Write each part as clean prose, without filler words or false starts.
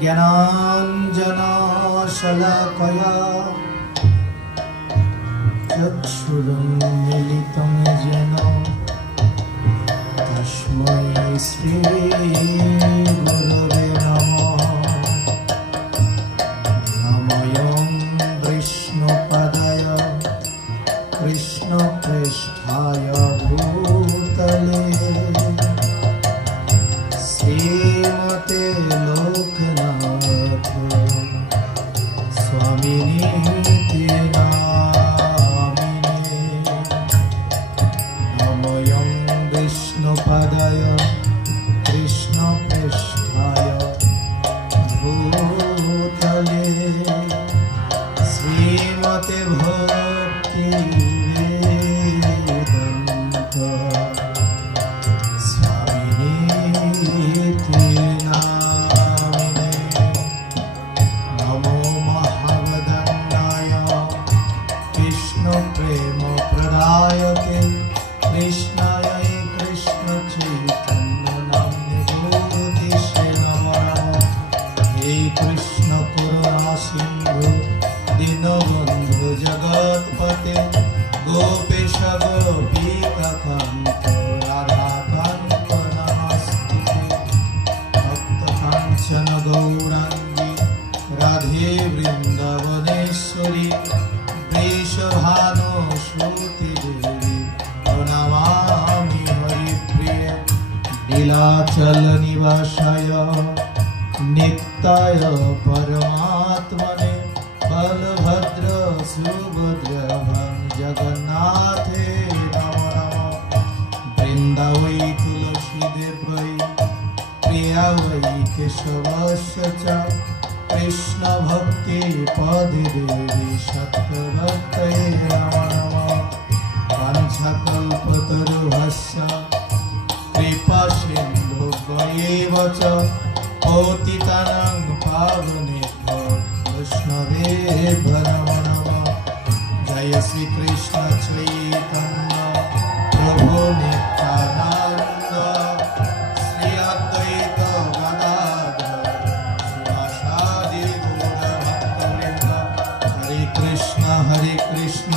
ज्ञानाञ्जनशलाकया चक्षुरुन्मीलितं येन तस्मै श्रीगुरवे नमः। नमोऽयं विष्णुपदाय कृष्णप्रेष्ठाय भूतले श्रीमते लोकनाथ स्वामिनीति नामिने। नमोऽयं विष्णुपदाय कृष्णप्रेष्ठाय भूतले श्रीमते भक्ति नीलाचल निवासाय नित्याय परमात्मने बलभद्र सुभद्र जगन्नाथे नमो नमः। वृन्दावै तुलसी देवै प्रिया वै केशवस्य च कृष्ण भक्ति पदे देवी सत्यभक्तये नमो नमः। वाञ्छाकल्पतरुभ्यश्च कृपा सिन्धुभ्यैव च पतितानां पावनेभ्यो वैष्णवेभ्यो नमो नमः। जय श्री कृष्ण चैतन्य प्रभु नित्यानंद श्री अद्वैत गदाधर श्रीवासादि गौर भक्तवृंद। हरे कृष्ण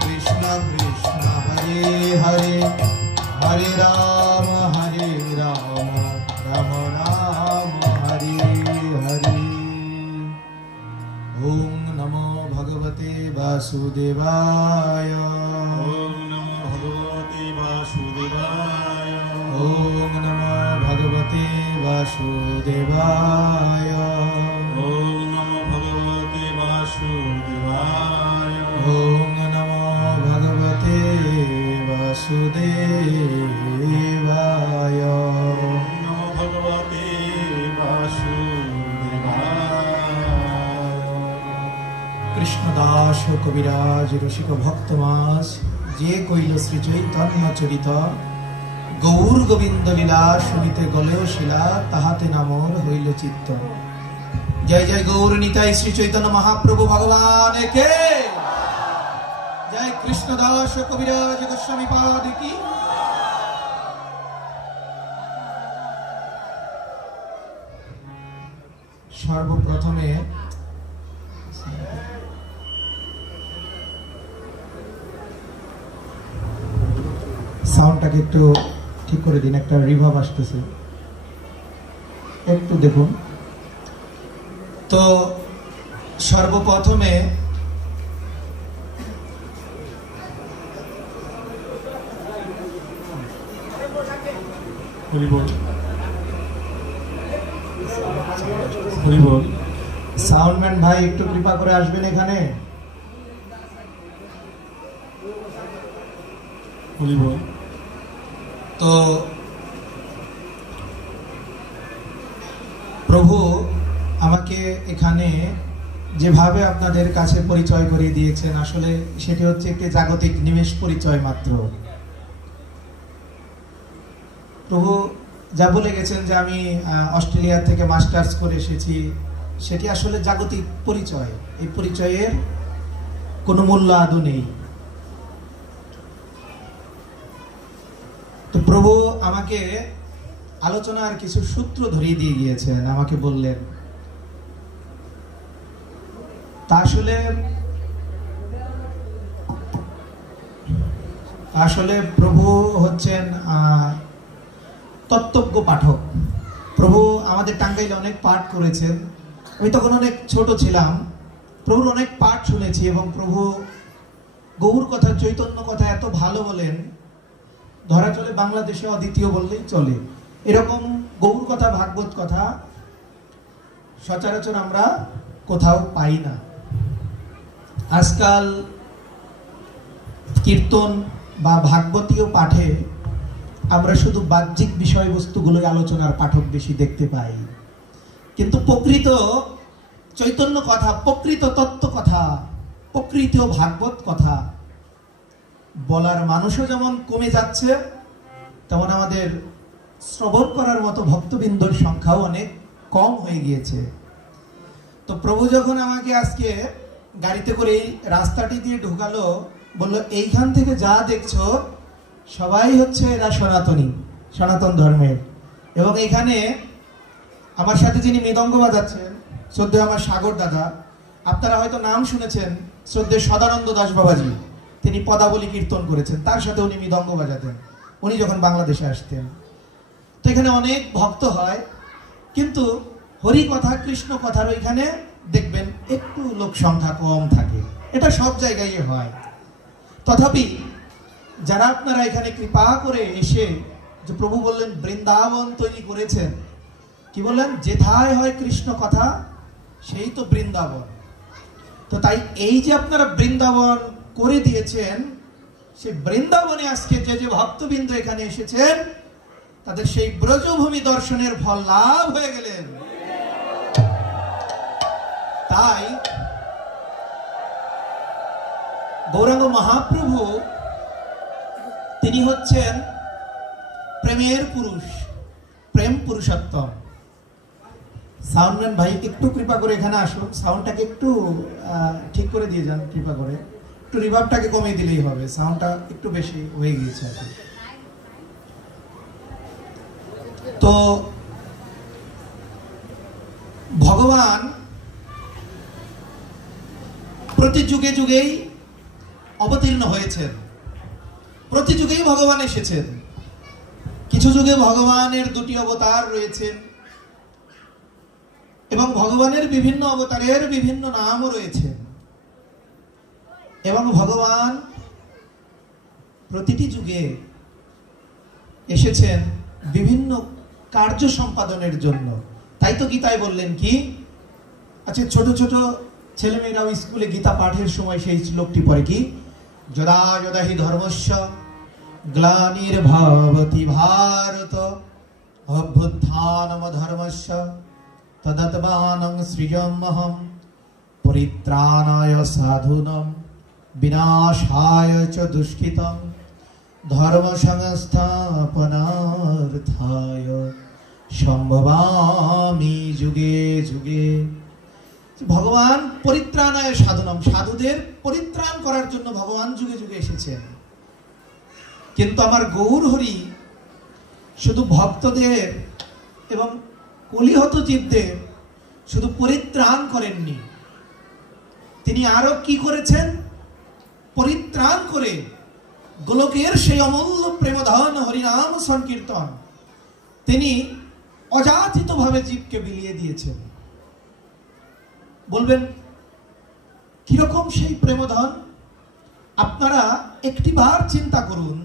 कृष्ण कृष्ण हरे हरे हरे राम राम राम हरे हरे। ओम नमो भगवते वासुदेवाय। ओम नमो भगवते वासुदेवाय। ओम नमो भगवते वासुदेवाय। ओम नमो भगवते वासुदेवाय। ओम नमो भगवते वासुदेवाय। नमो भगवते वासुदेवाय। कृष्णदास कविराज रसिक भक्तमास जे कइल श्री चैतन्य चरित गौर गोविंद लीला शुनिते गलेओ शिला ताहाते नामोर हইল चित्त। जय जय गौर निताई श्री चैतन्य महाप्रभु भगवान के जय। कृष्णदास कविराज गोस्वामी पाद की। सर्वप्रथमे সাউন্ডটাকে একটু ঠিক করে দিন, একটা রিভার্ব আসতেছে, একটু দেখুন। তো সর্বপ্রথমে সাউন্ডম্যান ভাই একটু কৃপা করে আসবেন এখানে। তো প্রভু আমাকে এখানে যেভাবে আপনাদের কাছে পরিচয় করিয়ে দিয়েছেন, আসলে সেটি হচ্ছে একটি জাগতিক নিমেষ পরিচয় মাত্র। প্রভু যা বলে গেছেন যে আমি অস্ট্রেলিয়া থেকে মাস্টার্স করে এসেছি, সেটি আসলে জাগতিক পরিচয়। এই পরিচয়ের কোনো মূল্য আদৌ নেই। তো প্রভু আমাকে আলোচনার কিছু সূত্র ধরিয়ে দিয়ে গিয়েছেন। আমাকে বললেন তা আসলে প্রভু হচ্ছেন তত্ত্বজ্ঞ পাঠক। প্রভু আমাদের টাঙ্গাইলে অনেক পাঠ করেছেন। আমি তখন অনেক ছোট ছিলাম, প্রভুর অনেক পাঠ শুনেছি এবং প্রভু গৌর কথা, চৈতন্য কথা এত ভালো বলেন, ধরা চলে বাংলাদেশে অদ্বিতীয় বললেই চলে। এরকম গৌর কথা, ভাগবত কথা সচরাচর আমরা কোথাও পাই না। আজকাল কীর্তন বা ভাগবতীয় পাঠে আমরা শুধু বাহ্যিক বিষয়বস্তুগুলো আলোচনার পাঠক বেশি দেখতে পাই, কিন্তু প্রকৃত চৈতন্য কথা, প্রকৃত তত্ত্ব কথা, প্রকৃত ভাগবত কথা বলার মানুষও যেমন কমে যাচ্ছে, তেমন আমাদের শ্রবণ করার মতো ভক্তবৃন্দর সংখ্যাও অনেক কম হয়ে গিয়েছে। তো প্রভু যখন আমাকে আজকে গাড়িতে করে এই রাস্তাটি দিয়ে ঢুকালো, বললো এইখান থেকে যা দেখছো সবাই হচ্ছে এরা সনাতনী, সনাতন ধর্মের। এবং এখানে আমার সাথে যিনি মৃদঙ্গ বাজাচ্ছেন, শ্রদ্ধেয় আমার সাগর দাদা, আপনারা হয়তো নাম শুনেছেন, শ্রদ্ধেয় সদানন্দ দাস বাবাজি, তিনি পদাবলী কীর্তন করেছেন, তার সাথে উনি মৃদঙ্গ বাজাতেন উনি যখন বাংলাদেশে আসতেন। তো এখানে অনেক ভক্ত হয়, কিন্তু হরি কথা, কৃষ্ণ কথার ওইখানে দেখবেন একটু লোক সংখ্যা কম থাকে। এটা সব জায়গায় হয়। তথাপি যারা আপনারা এখানে কৃপা করে এসে, যে প্রভু বললেন বৃন্দাবন তৈরি করেছেন, কি বললেন, যেথায় হয় কৃষ্ণ কথা সেই তো বৃন্দাবন। তো তাই এই যে আপনারা বৃন্দাবন করে দিয়েছেন, সেই বৃন্দাবনে আজকে যে যে ভক্তবৃন্দ এখানে এসেছেন, তাদের সেই ব্রজভূমি দর্শনের ফল লাভ হয়ে গেলেন। তাই গৌরাঙ্গ মহাপ্রভু তিনি হচ্ছেন প্রেমের পুরুষ, প্রেম পুরুষোত্তম। সাউন্ডম্যান ভাই একটু কৃপা করে এখানে আসুন, সাউন্ডটাকে একটু ঠিক করে দিয়ে যান, কৃপা করে একটু রিভার্বটাকে কমিয়ে দিলেই হবে, সাউন্ডটা একটু বেশি হয়ে গিয়েছে আর কি। তো ভগবান প্রতি যুগে যুগেই অবতীর্ণ হয়েছেন, প্রতি যুগেই ভগবান এসেছেন। কিছু যুগে ভগবানের দুটি অবতার রয়েছে এবং ভগবানের বিভিন্ন অবতারের বিভিন্ন নামও রয়েছে, এবং ভগবান প্রতিটি যুগে এসেছেন বিভিন্ন কার্য সম্পাদনের জন্য। তাই তো গীতায় বললেন কি, আচ্ছা ছোট ছোট ছেলেমেয়েরাও স্কুলে গীতা পাঠের সময় সেই শ্লোকটি পড়ে কি, যদা যদা হি ধর্মস্য গ্লানির্ভবতি ভারত অভ্যুত্থানম ধর্মস্য তদাত্মানং সৃজমহম পরিত্রাণায় সাধুনাং বিনাশায় চ দুষ্কৃতং ধর্ম সংস্থাপনার্থায় সম্ভবামি যুগে যুগে। ভগবান পরিত্রাণায় সাধুনাম, সাধুদের পরিত্রাণ করার জন্য ভগবান যুগে যুগে এসেছেন। কিন্তু আমার গৌর হরি শুধু ভক্তদের এবং কলিহত জীবদের শুধু পরিত্রাণ করেননি, তিনি আরো কি করেছেন, পরিত্রাণ করে গোলকের সেই অমূল্য প্রেমধন হরিনাম সংকীর্তন তিনি অযাচিত ভাবে জীবকে বিলিয়ে দিয়েছেন। বলবেন কিরকম সেই প্রেমধন? আপনারা একটিবার চিন্তা করুন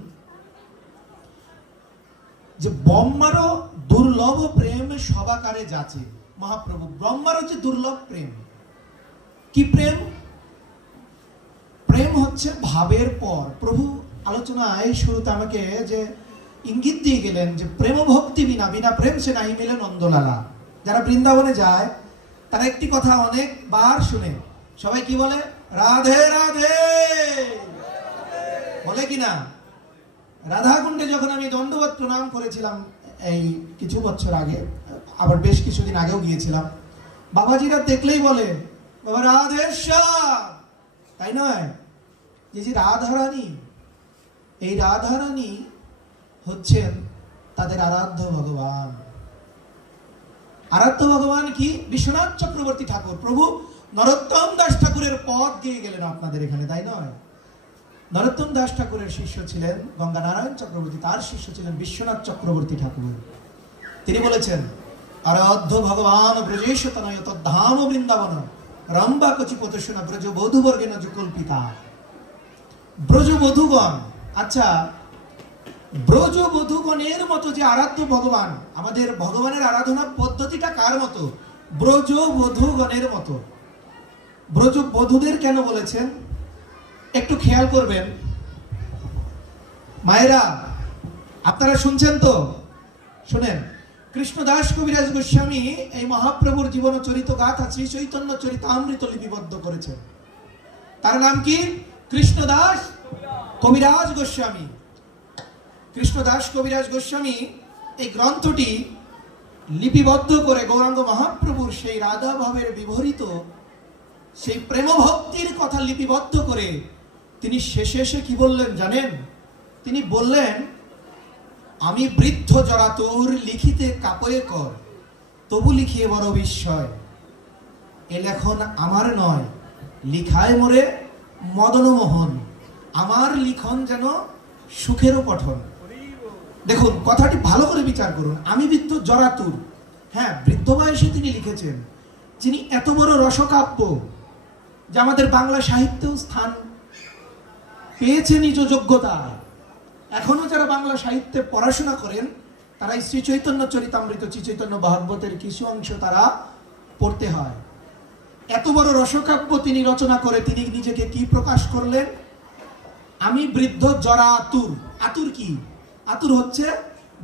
যে ব্রহ্মারও দুর্লভ প্রেম সবাকারে যাচ্ছে। মহাপ্রভু ব্রহ্মারও যে দুর্লভ প্রেম, কি প্রেম? প্রেম হচ্ছে ভাবের পর। প্রভু আলোচনায় শুরুতে আমাকে যে ইঙ্গিত দিয়ে গেলেন যে প্রেম ভক্তি বিনা, বিনা প্রেম সে নাহি মিলে নন্দলালা। যারা বৃন্দাবনে যায় তারা একটি কথা অনেকবার শুনে, সবাই কি বলে, রাধে রাধে বলে কিনা? রাধাকুণ্ডে যখন আমি দণ্ডবত প্রণাম করেছিলাম এই কিছু বছর আগে, আবার বেশ কিছুদিন আগেও গিয়েছিলাম, বাবাজিরা দেখলেই বলে বাবা রাধেশ্বর, তাই নয়? যে রাধারানী, এই রাধারানী হচ্ছেন তাদের আরাধ্য ভগবান। আরাধ্য ভগবান কি? বিশ্বনাথ চক্রবর্তী ঠাকুর। প্রভু নরোত্তম দাস ঠাকুরের পথ দিয়ে গেলেন আপনাদের এখানে, তাই নয়? নরোত্তম দাস ঠাকুরের শিষ্য ছিলেন গঙ্গানারায়ণ চক্রবর্তী, তার শিষ্য ছিলেন বিশ্বনাথ চক্রবর্তী ঠাকুর। তিনি বলেছেন, আরাধ্য ভগবান ব্রজেশ তনয় তদ্ধাম বৃন্দাবন রম্বা কচিপতসুনা ব্রজ বধূবর্গেন কল্পিতা। ব্রজবধূগণ, আচ্ছা ব্রজবধূগণের মতো যে আরাধ্য ভগবান, আমাদের ভগবানের আরাধনা পদ্ধতিটা কার মতো? ব্রজবধূগণের মতো। ব্রজবধূদের কেন বলেছেন একটু খেয়াল করবেন। মায়েরা আপনারা শুনছেন তো? শুনেন, কৃষ্ণদাস কবিরাজ গোস্বামী এই মহাপ্রভুর জীবন চরিত গাথা শ্রী চৈতন্য চরিতামৃত লিপিবদ্ধ করেছেন। তার নাম কি? কৃষ্ণদাস কবিরাজ গোস্বামী। কৃষ্ণদাস কবিরাজ গোস্বামী এই গ্রন্থটি লিপিবদ্ধ করে গৌরাঙ্গ মহাপ্রভুর সেই রাধা ভাবের বিভরিত সেই প্রেম ভক্তির কথা লিপিবদ্ধ করে তিনি শেষে এসে কি বললেন জানেন? তিনি বললেন, আমি বৃদ্ধ জরাতুর লিখিতে কাপয়ে কর, তবু লিখিয়ে বড় বিস্ময়। এ লেখন আমার নয়, লিখায় মোরে মদনমোহন, আমার লিখন যেন সুখেরও পঠন। দেখুন কথাটি ভালো করে বিচার করুন। আমি বৃদ্ধ জরাতুর, হ্যাঁ বৃদ্ধ বয়সে তিনি লিখেছেন। যিনি এত বড় রসকাব্য যা আমাদের বাংলা সাহিত্যেও স্থান পেয়েছে নিজ যোগ্যতা, এখনো যারা বাংলা সাহিত্যে পড়াশোনা করেন তারা শ্রী চৈতন্য চরিতামৃত শ্রী চৈতন্য ভাগবতের কিছু অংশ তারা পড়তে হয়। এত বড় রসকাব্য তিনি রচনা করে তিনি নিজেকে কি প্রকাশ করলেন? আমি বৃদ্ধ জরা আতুর। আতুর কি? আতুর হচ্ছে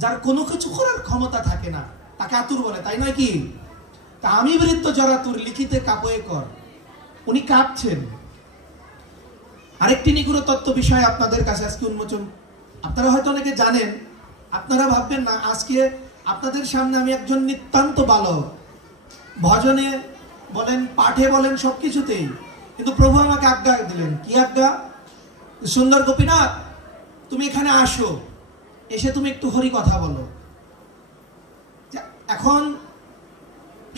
যার কোনো কিছু করার ক্ষমতা থাকে না, তাকে আতুর বলে, তাই নয় কি? তা আমি বৃদ্ধ জরাতুর লিখিতে কাপয়ে কর, উনি কাঁপছেন। আরেকটি নিগুড় তত্ত্ব বিষয় আপনাদের কাছে আজকে উন্মোচন, আপনারা হয়তো অনেকে জানেন, আপনারা ভাববেন না আজকে আপনাদের সামনে আমি একজন নিতান্ত বালক, ভজনে বলেন পাঠে বলেন সবকিছুতেই, কিন্তু প্রভু আমাকে আজ্ঞা দিলেন। কি আজ্ঞা? সুন্দর গোপীনাথ তুমি এখানে আসো, এসে তুমি একটু হরি কথা বলো। এখন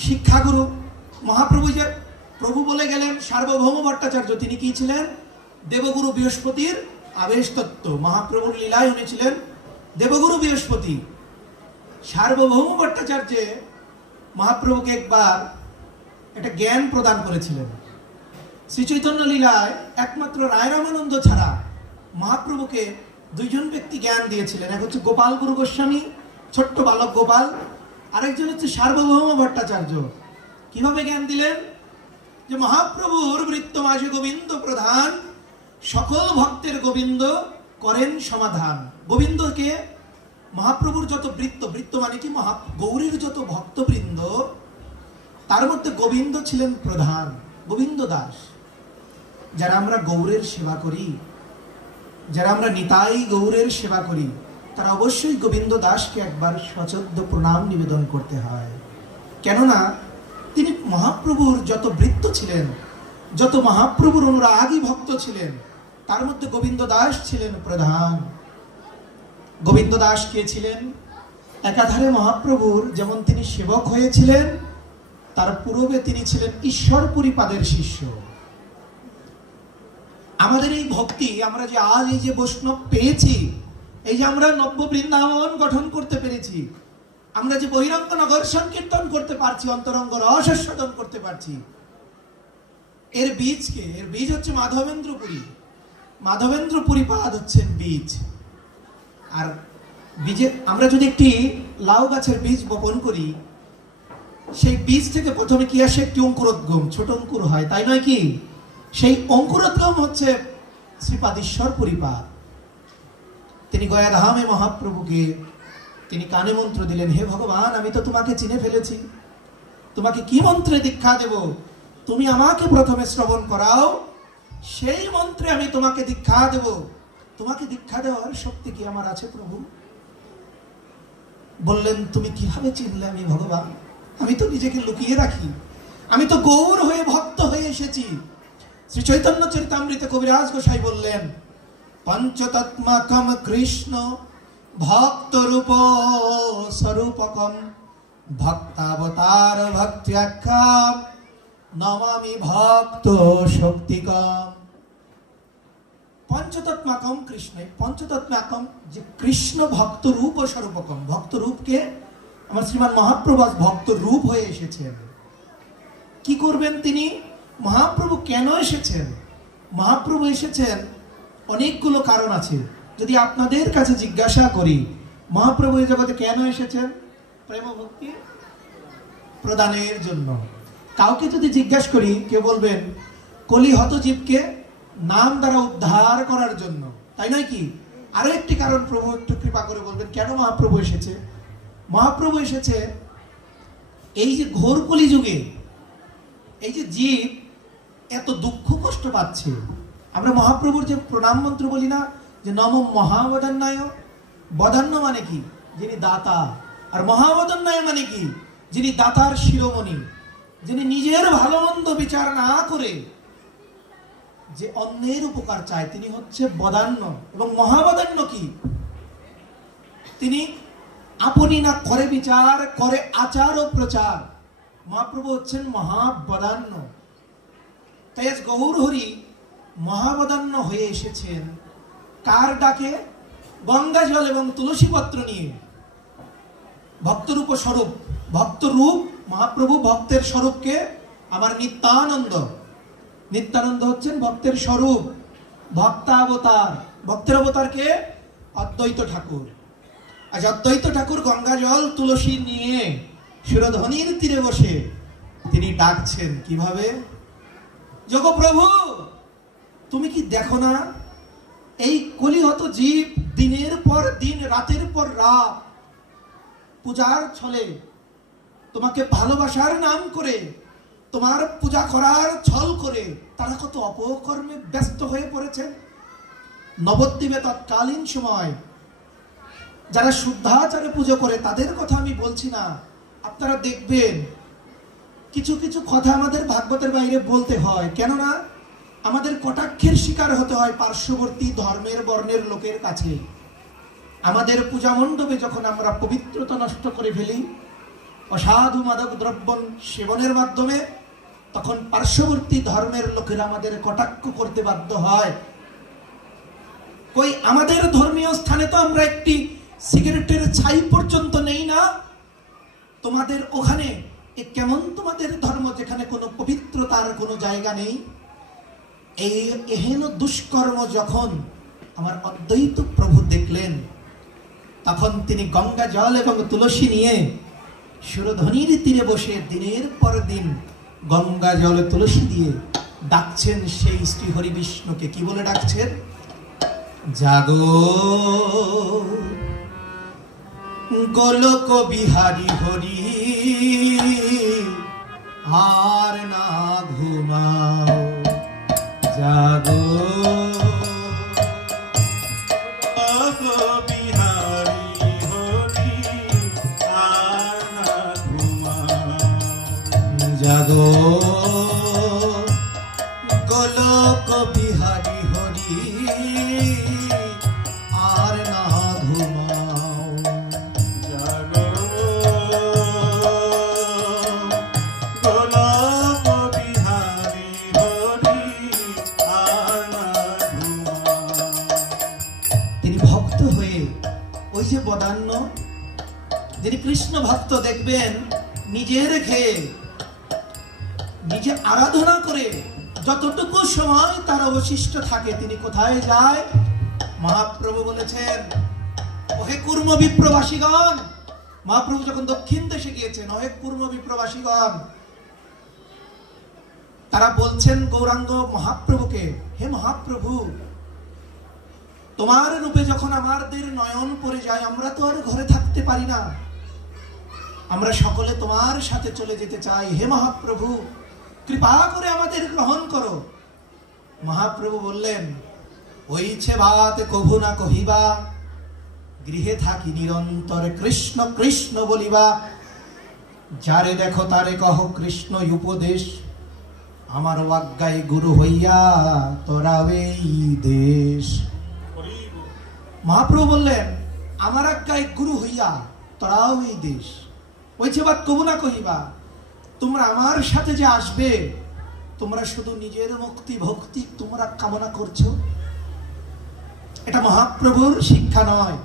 শিক্ষাগুরু মহাপ্রভু যে প্রভু বলে গেলেন সার্বভৌম ভট্টাচার্য, তিনি কি ছিলেন? দেবগুরু বৃহস্পতির আবেশ তত্ত্ব। মহাপ্রভুর লীলায় উনি ছিলেন দেবগুরু বৃহস্পতি। সার্বভৌম ভট্টাচার্য মহাপ্রভুকে একবার একটা জ্ঞান প্রদান করেছিলেন। শ্রী চৈতন্য লীলায় একমাত্র রায় রামানন্দ ছাড়া মহাপ্রভুকে দুইজন ব্যক্তি জ্ঞান দিয়েছিলেন। এক হচ্ছে গোপাল গুরু গোস্বামী, ছোট্ট বালক গোপাল, আরেকজন হচ্ছে সার্বভৌম ভট্টাচার্য। কিভাবে জ্ঞান দিলেন? যে মহাপ্রভুর বৃত্ত মাঝে গোবিন্দ প্রধান, সকল ভক্তের গোবিন্দ করেন সমাধান। গোবিন্দকে মহাপ্রভুর যত বৃত্ত, বৃত্ত মানে কি গৌরীর যত ভক্তবৃন্দ, তার মধ্যে গোবিন্দ ছিলেন প্রধান, গোবিন্দ দাস। যারা আমরা গৌরের সেবা করি, যারা আমরা নিতাই গৌরের সেবা করি, তারা অবশ্যই গোবিন্দ দাসকে একবার সচদ্দ প্রণাম নিবেদন করতে হয়। কেননা তিনি মহাপ্রভুর যত বৃত্ত ছিলেন, যত মহাপ্রভুর অনুরাগী ভক্ত ছিলেন, তার মধ্যে গোবিন্দ দাস ছিলেন প্রধান। গোবিন্দ দাস কে ছিলেন? একাধারে মহাপ্রভুর যেমন তিনি সেবক হয়েছিলেন, তার পূর্বে তিনি ছিলেন ঈশ্বরপুরী পাদের শিষ্য। আমাদের এই ভক্তি, আমরা যে আজ এই যে বৈষ্ণব পেয়েছি, এই যে আমরা নব্য বৃন্দাবন গঠন করতে পেরেছি, আমরা যে বহিরঙ্গ নগর সংকীর্তন করতে পারছি, অন্তরঙ্গ রহস্যদন করতে পারছি, এর বীজ কে? এর বীজ হচ্ছে মাধবেন্দ্রপুরী। মাধবেন্দ্রপুরী পাদ হচ্ছেন বীজ। আর বীজে আমরা যদি একটি লাউ গাছের বীজ বপন করি, সেই বীজ থেকে প্রথমে কি আসে? একটি অঙ্কুরোদ্গম, ছোট অঙ্কুর হয়, তাই নয় কি? সেই অঙ্কুরোদ্গম হচ্ছে শ্রীপাদীশ্বর পরিপাদ। তিনি গয়াধামে মহাপ্রভুকে তিনি কানে মন্ত্র দিলেন, হে ভগবান আমি তো তোমাকে চিনে ফেলেছি, তোমাকে কি মন্ত্রে দীক্ষা দেব? তুমি আমাকে প্রথমে শ্রবণ করাও, সেই মন্ত্রে আমি তোমাকে দীক্ষা দেব। তোমাকে দীক্ষা দেওয়ার শক্তি কি আমার আছে প্রভু? বললেন, তুমি কিভাবে চিনলে আমি ভগবান? আমি তো নিজেকে লুকিয়ে রাখি, আমি তো গৌর হয়ে ভক্ত হয়ে এসেছি। শ্রী চৈতন্য চরিতামৃতে কবিরাজ গোসাই বললেন, পঞ্চতত্মাকম কৃষ্ণ ভক্ত রূপ স্বরূপকম ভক্তাবতার ভক্ত্যাখ্যাম নমামি ভক্ত শক্তিকম। পঞ্চতত্মাকম কৃষ্ণ, পঞ্চতত্মাকম যে কৃষ্ণ ভক্ত রূপ ও স্বরূপকম। ভক্ত রূপকে আমার শ্রীমান মহাপ্রভু ভক্ত রূপ হয়ে এসেছেন। কি করবেন তিনি? মহাপ্রভু কেন এসেছেন? মহাপ্রভু এসেছেন অনেকগুলো কারণ আছে। যদি আপনাদের কাছে জিজ্ঞাসা করি মহাপ্রভু এই জগতে কেন এসেছেন, প্রেম ভক্তি প্রদানের জন্য। কাউকে যদি জিজ্ঞাসা করি কেউ বলবেন কলি হত জীবকে নাম দ্বারা উদ্ধার করার জন্য, তাই নয় কি? আরো একটি কারণ প্রভু একটু কৃপা করে বলবেন কেন মহাপ্রভু এসেছে। মহাপ্রভু এসেছে এই যে ঘোর কলি যুগে এই যে জীব এত দুঃখ কষ্ট পাচ্ছে, আমরা মহাপ্রভুর যে প্রণাম মন্ত্র বলি না যে নম মহাবদান্নায়। বদান্ন মানে কি? যিনি দাতা। আর মহাবদান্নায় মানে কি? যিনি দাতার শিরোমণি, যিনি নিজের ভালো মন্দ বিচার না করে যে অন্যের উপকার চায়, তিনি হচ্ছে বদান্য। এবং মহাবদান্য কি? তিনি আপনি না করে বিচার, করে আচার ও প্রচার। মহাপ্রভু হচ্ছেন মহাবদান্য। তাই আজ গৌর হরি মহাবদান্য হয়ে এসেছেন কার ডাকে? গঙ্গা জল এবং তুলসী পত্র নিয়ে। ভক্তরূপ স্বরূপ, ভক্ত রূপ মহাপ্রভু, ভক্তের স্বরূপকে আমার নিত্যানন্দ। নিত্যানন্দ হচ্ছেন ভক্তের স্বরূপ, ভক্তাবতার। ভক্তের অবতারকে অদ্বৈত ঠাকুর। আজ অদ্বৈত ঠাকুর গঙ্গা জল তুলসী নিয়ে সুরধ্বনির তীরে বসে তিনি ডাকছেন কিভাবে? জগপ্রভু তুমি কি দেখো না এই কলিহত জীব দিনের পর দিন, রাতের পর রাত পূজার ছলে, তোমাকে ভালোবাসার নাম করে, তোমার পূজা করার ছল করে তারা কত অপকর্মে ব্যস্ত হয়ে পড়েছেন। নবদ্বীপে তৎকালীন সময় যারা শুদ্ধাচারে পুজো করে তাদের কথা আমি বলছি না, আপনারা দেখবেন কিছু কিছু কথা আমাদের ভাগবতের বাইরে বলতে হয়। কেননা আমাদের কটাক্ষের শিকার হতে হয় পার্শ্ববর্তী ধর্মের বর্ণের লোকের কাছে। আমাদের পূজা মণ্ডপে যখন আমরা পবিত্রতা নষ্ট করে ফেলি অসাধু মাদক দ্রব্য সেবনের মাধ্যমে, তখন পার্শ্ববর্তী ধর্মের লোকেরা আমাদের কটাক্ষ করতে বাধ্য হয়। কই আমাদের ধর্মীয় স্থানে তো আমরা একটি সিগারেটের ছাই পর্যন্ত নেই না। তোমাদের ওখানে কেমন তোমাদের ধর্ম, যেখানে কোনো পবিত্রতার কোনো জায়গা নেই। এই এহেন দুষ্কর্ম যখন আমার অদ্বৈত প্রভু দেখলেন, তখন তিনি গঙ্গা জল এবং তুলসী নিয়ে সুরধ্বনির তীরে বসে দিনের পর দিন গঙ্গা জল তুলসী দিয়ে ডাকছেন সেই শ্রী হরি বিষ্ণুকে। কি বলে ডাকছেন? জাগো গোলক বিহারী হরি, আর না ঘুমাও। জাগো বিহারী হরি, আর না ঘুমাও। জাগো গোলক বিহারী হরি, আর না ঘুমাও। জাগো গোলক বিহারী হরি, আর না ঘুমাও। তিনি ভক্ত হয়ে ওই যে বদান্য, যিনি কৃষ্ণ ভক্ত, দেখবেন নিজের খেয়ে নিজে আরাধনা করে যতটুকু সময় তার অবশিষ্ট থাকে তিনি কোথায় যায়? মহাপ্রভু বলেছেন ওহে কুর্ম বিপ্রবাসীগণ। মহাপ্রভু যখন দক্ষিণ দেশে গিয়েছেন, ওহে কুর্ম বিপ্রবাসীগণ, তারা বলছেন গৌরাঙ্গ মহাপ্রভুকে, হে মহাপ্রভু তোমার রূপে যখন আমাদের নয়ন পড়ে যায়, আমরা তো আর ঘরে থাকতে পারি না, আমরা সকলে তোমার সাথে চলে যেতে চাই। হে মহাপ্রভু কৃপা করে আমাদের গ্রহণ করো। মহাপ্রভু বললেন ওইছে বাত কভু না কহিবা, গৃহে থাকি নিরন্তর কৃষ্ণ কৃষ্ণ বলিবা। যারে দেখো তারে কহ কৃষ্ণ উপদেশ, আমার আজ্ঞায় গুরু হইয়া তোরাও এই দেশ। মহাপ্রভু বললেন আমার আজ্ঞায় গুরু হইয়া তোরাও এই দেশ। ওইছে বাত কভু না কহিবা, তোমরা আমার সাথে যে আসবে, তোমরা শুধু নিজের মুক্তি ভক্তি তোমরা কামনা করছো, এটা মহাপ্রভুর শিক্ষা নয়।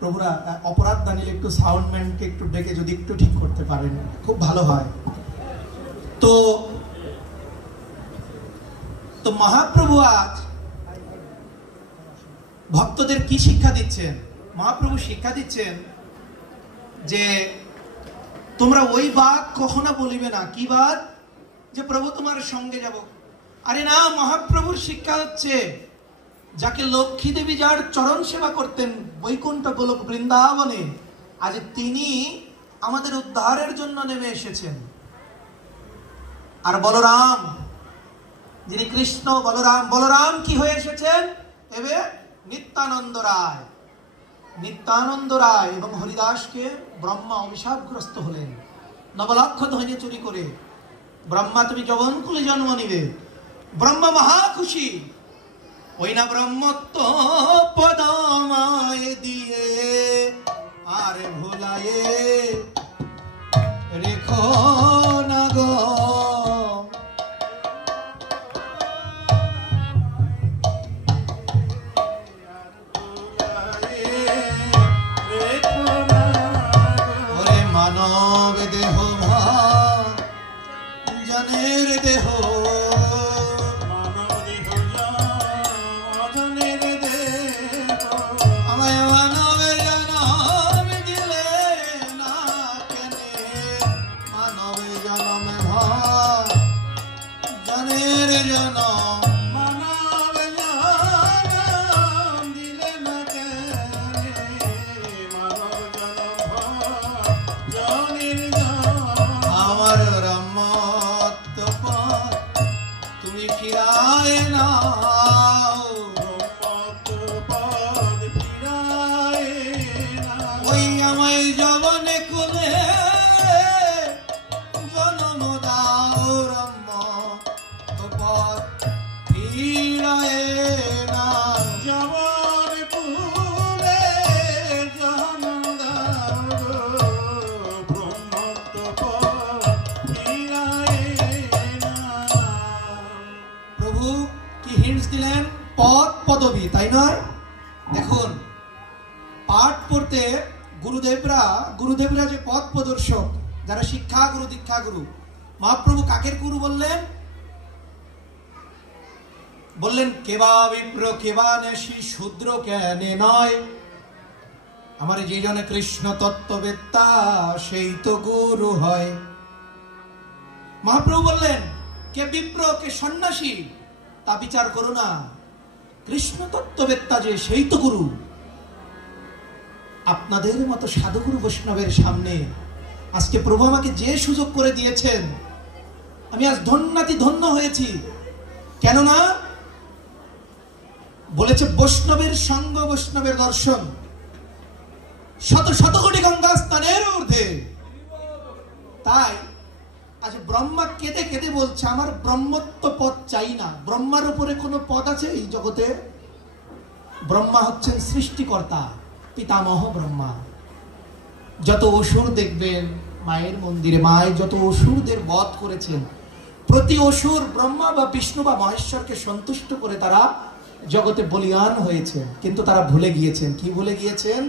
প্রভুরা অপরাধ দানিলে একটু সাউন্ডম্যানকে একটু ডেকে যদি একটু ঠিক করতে পারেন খুব ভালো হয়। তো তো মহাপ্রভু আজ ভক্তদের কি শিক্ষা দিচ্ছেন? মহাপ্রভু শিক্ষা দিচ্ছেন যে তোমরা ওই বাদ কখনো বলিবে না। কি বাদ? যে প্রভু তোমার সঙ্গে যাব। আরে না, মহাপ্রভুর শিক্ষা হচ্ছে যাকে লক্ষ্মী দেবী যার চরণ সেবা করতেন বৈকুণ্ঠ গোলক বৃন্দাবনে, আজ তিনি আমাদের উদ্ধারের জন্য নেমে এসেছেন। আর বলরাম, যিনি কৃষ্ণ বলরাম, বলরাম কি হয়ে এসেছেন? এবে নিত্যানন্দ রায়। নিত্যানন্দ রায় এবং হরিদাসকে ব্রহ্মা অভিশাপগ্রস্ত হলেন নবলক্ষ ধৈর্য চুরি করে। ব্রহ্মা তুমি যবনকুলে জন্ম নিবে। ব্রহ্মা মহা খুশি। ওই না ব্রহ্মত্ব পদমায় দিয়ে আর ভুলায়ে রেখো না গো। ওরে মানব দেহ জনের দেহ, আমায় মানবের জনম দিলে না কেনে? মানবের জনম জনের জনম, মানবের জনম দিলে না কেনে? মানব জনম জনের জনম। আমার ব্রহ্মত্ব পথ তুমি ফিরায় নাও। পদ ফিরায় না। ওই আমায় যবনে কুলে জনম দাও। ব্রহ্মত্ব পথ ফিরায় নাও। যবন কুলে জনম দাও গো, ব্রহ্মত্ব পদ ফিরায় না। প্রভু কি হিন্টস দিলেন? পদ পদবী, তাই নয়? দেখুন, পাঠ পড়তে গুরুদেবরা যে পথ প্রদর্শক, যারা শিক্ষা গুরু দীক্ষা গুরু, মহাপ্রভু কাকের গুরু বললেন? বললেন কেবা বিপ্র কেবা নেশি শূদ্র কেনে নয়, আমার যে জনে কৃষ্ণ তত্ত্ববেত্তা সেই তো গুরু হয়। মহাপ্রভু বললেন কে বিপ্র কে সন্ন্যাসী তা বিচার করো না, কৃষ্ণ তত্ত্ববেত্তা যে সেই তো গুরু। আপনাদের মতো সাধুগুরু বৈষ্ণবের সামনে আজকে প্রভু আমাকে যে সুযোগ করে দিয়েছেন, আমি আজ ধন্যাতি ধন্য হয়েছি। কেননা বলেছে বৈষ্ণবের সঙ্গ বৈষ্ণবের দর্শন, শত শত কোটি গঙ্গা স্নানের ঊর্ধ্বে। তাই আজ ব্রহ্মা কেঁদে কেঁদে বলছে আমার ব্রহ্মত্ব পদ চাই না। ব্রহ্মার উপরে কোনো পদ আছে এই জগতে? ব্রহ্মা হচ্ছেন সৃষ্টিকর্তা, পিতামহ ব্রহ্মা। যত অসুর দেখবেন মায়ের মন্দিরে, মায়ের যত অসুরদের বধ করেছেন, প্রতি অসুর ব্রহ্মা বা বিষ্ণু বা মহেশ্বরকে সন্তুষ্ট করে তারা জগতে বলিয়ান হয়েছে। কিন্তু তারা ভুলে গিয়েছেন। কি ভুলে গিয়েছেন?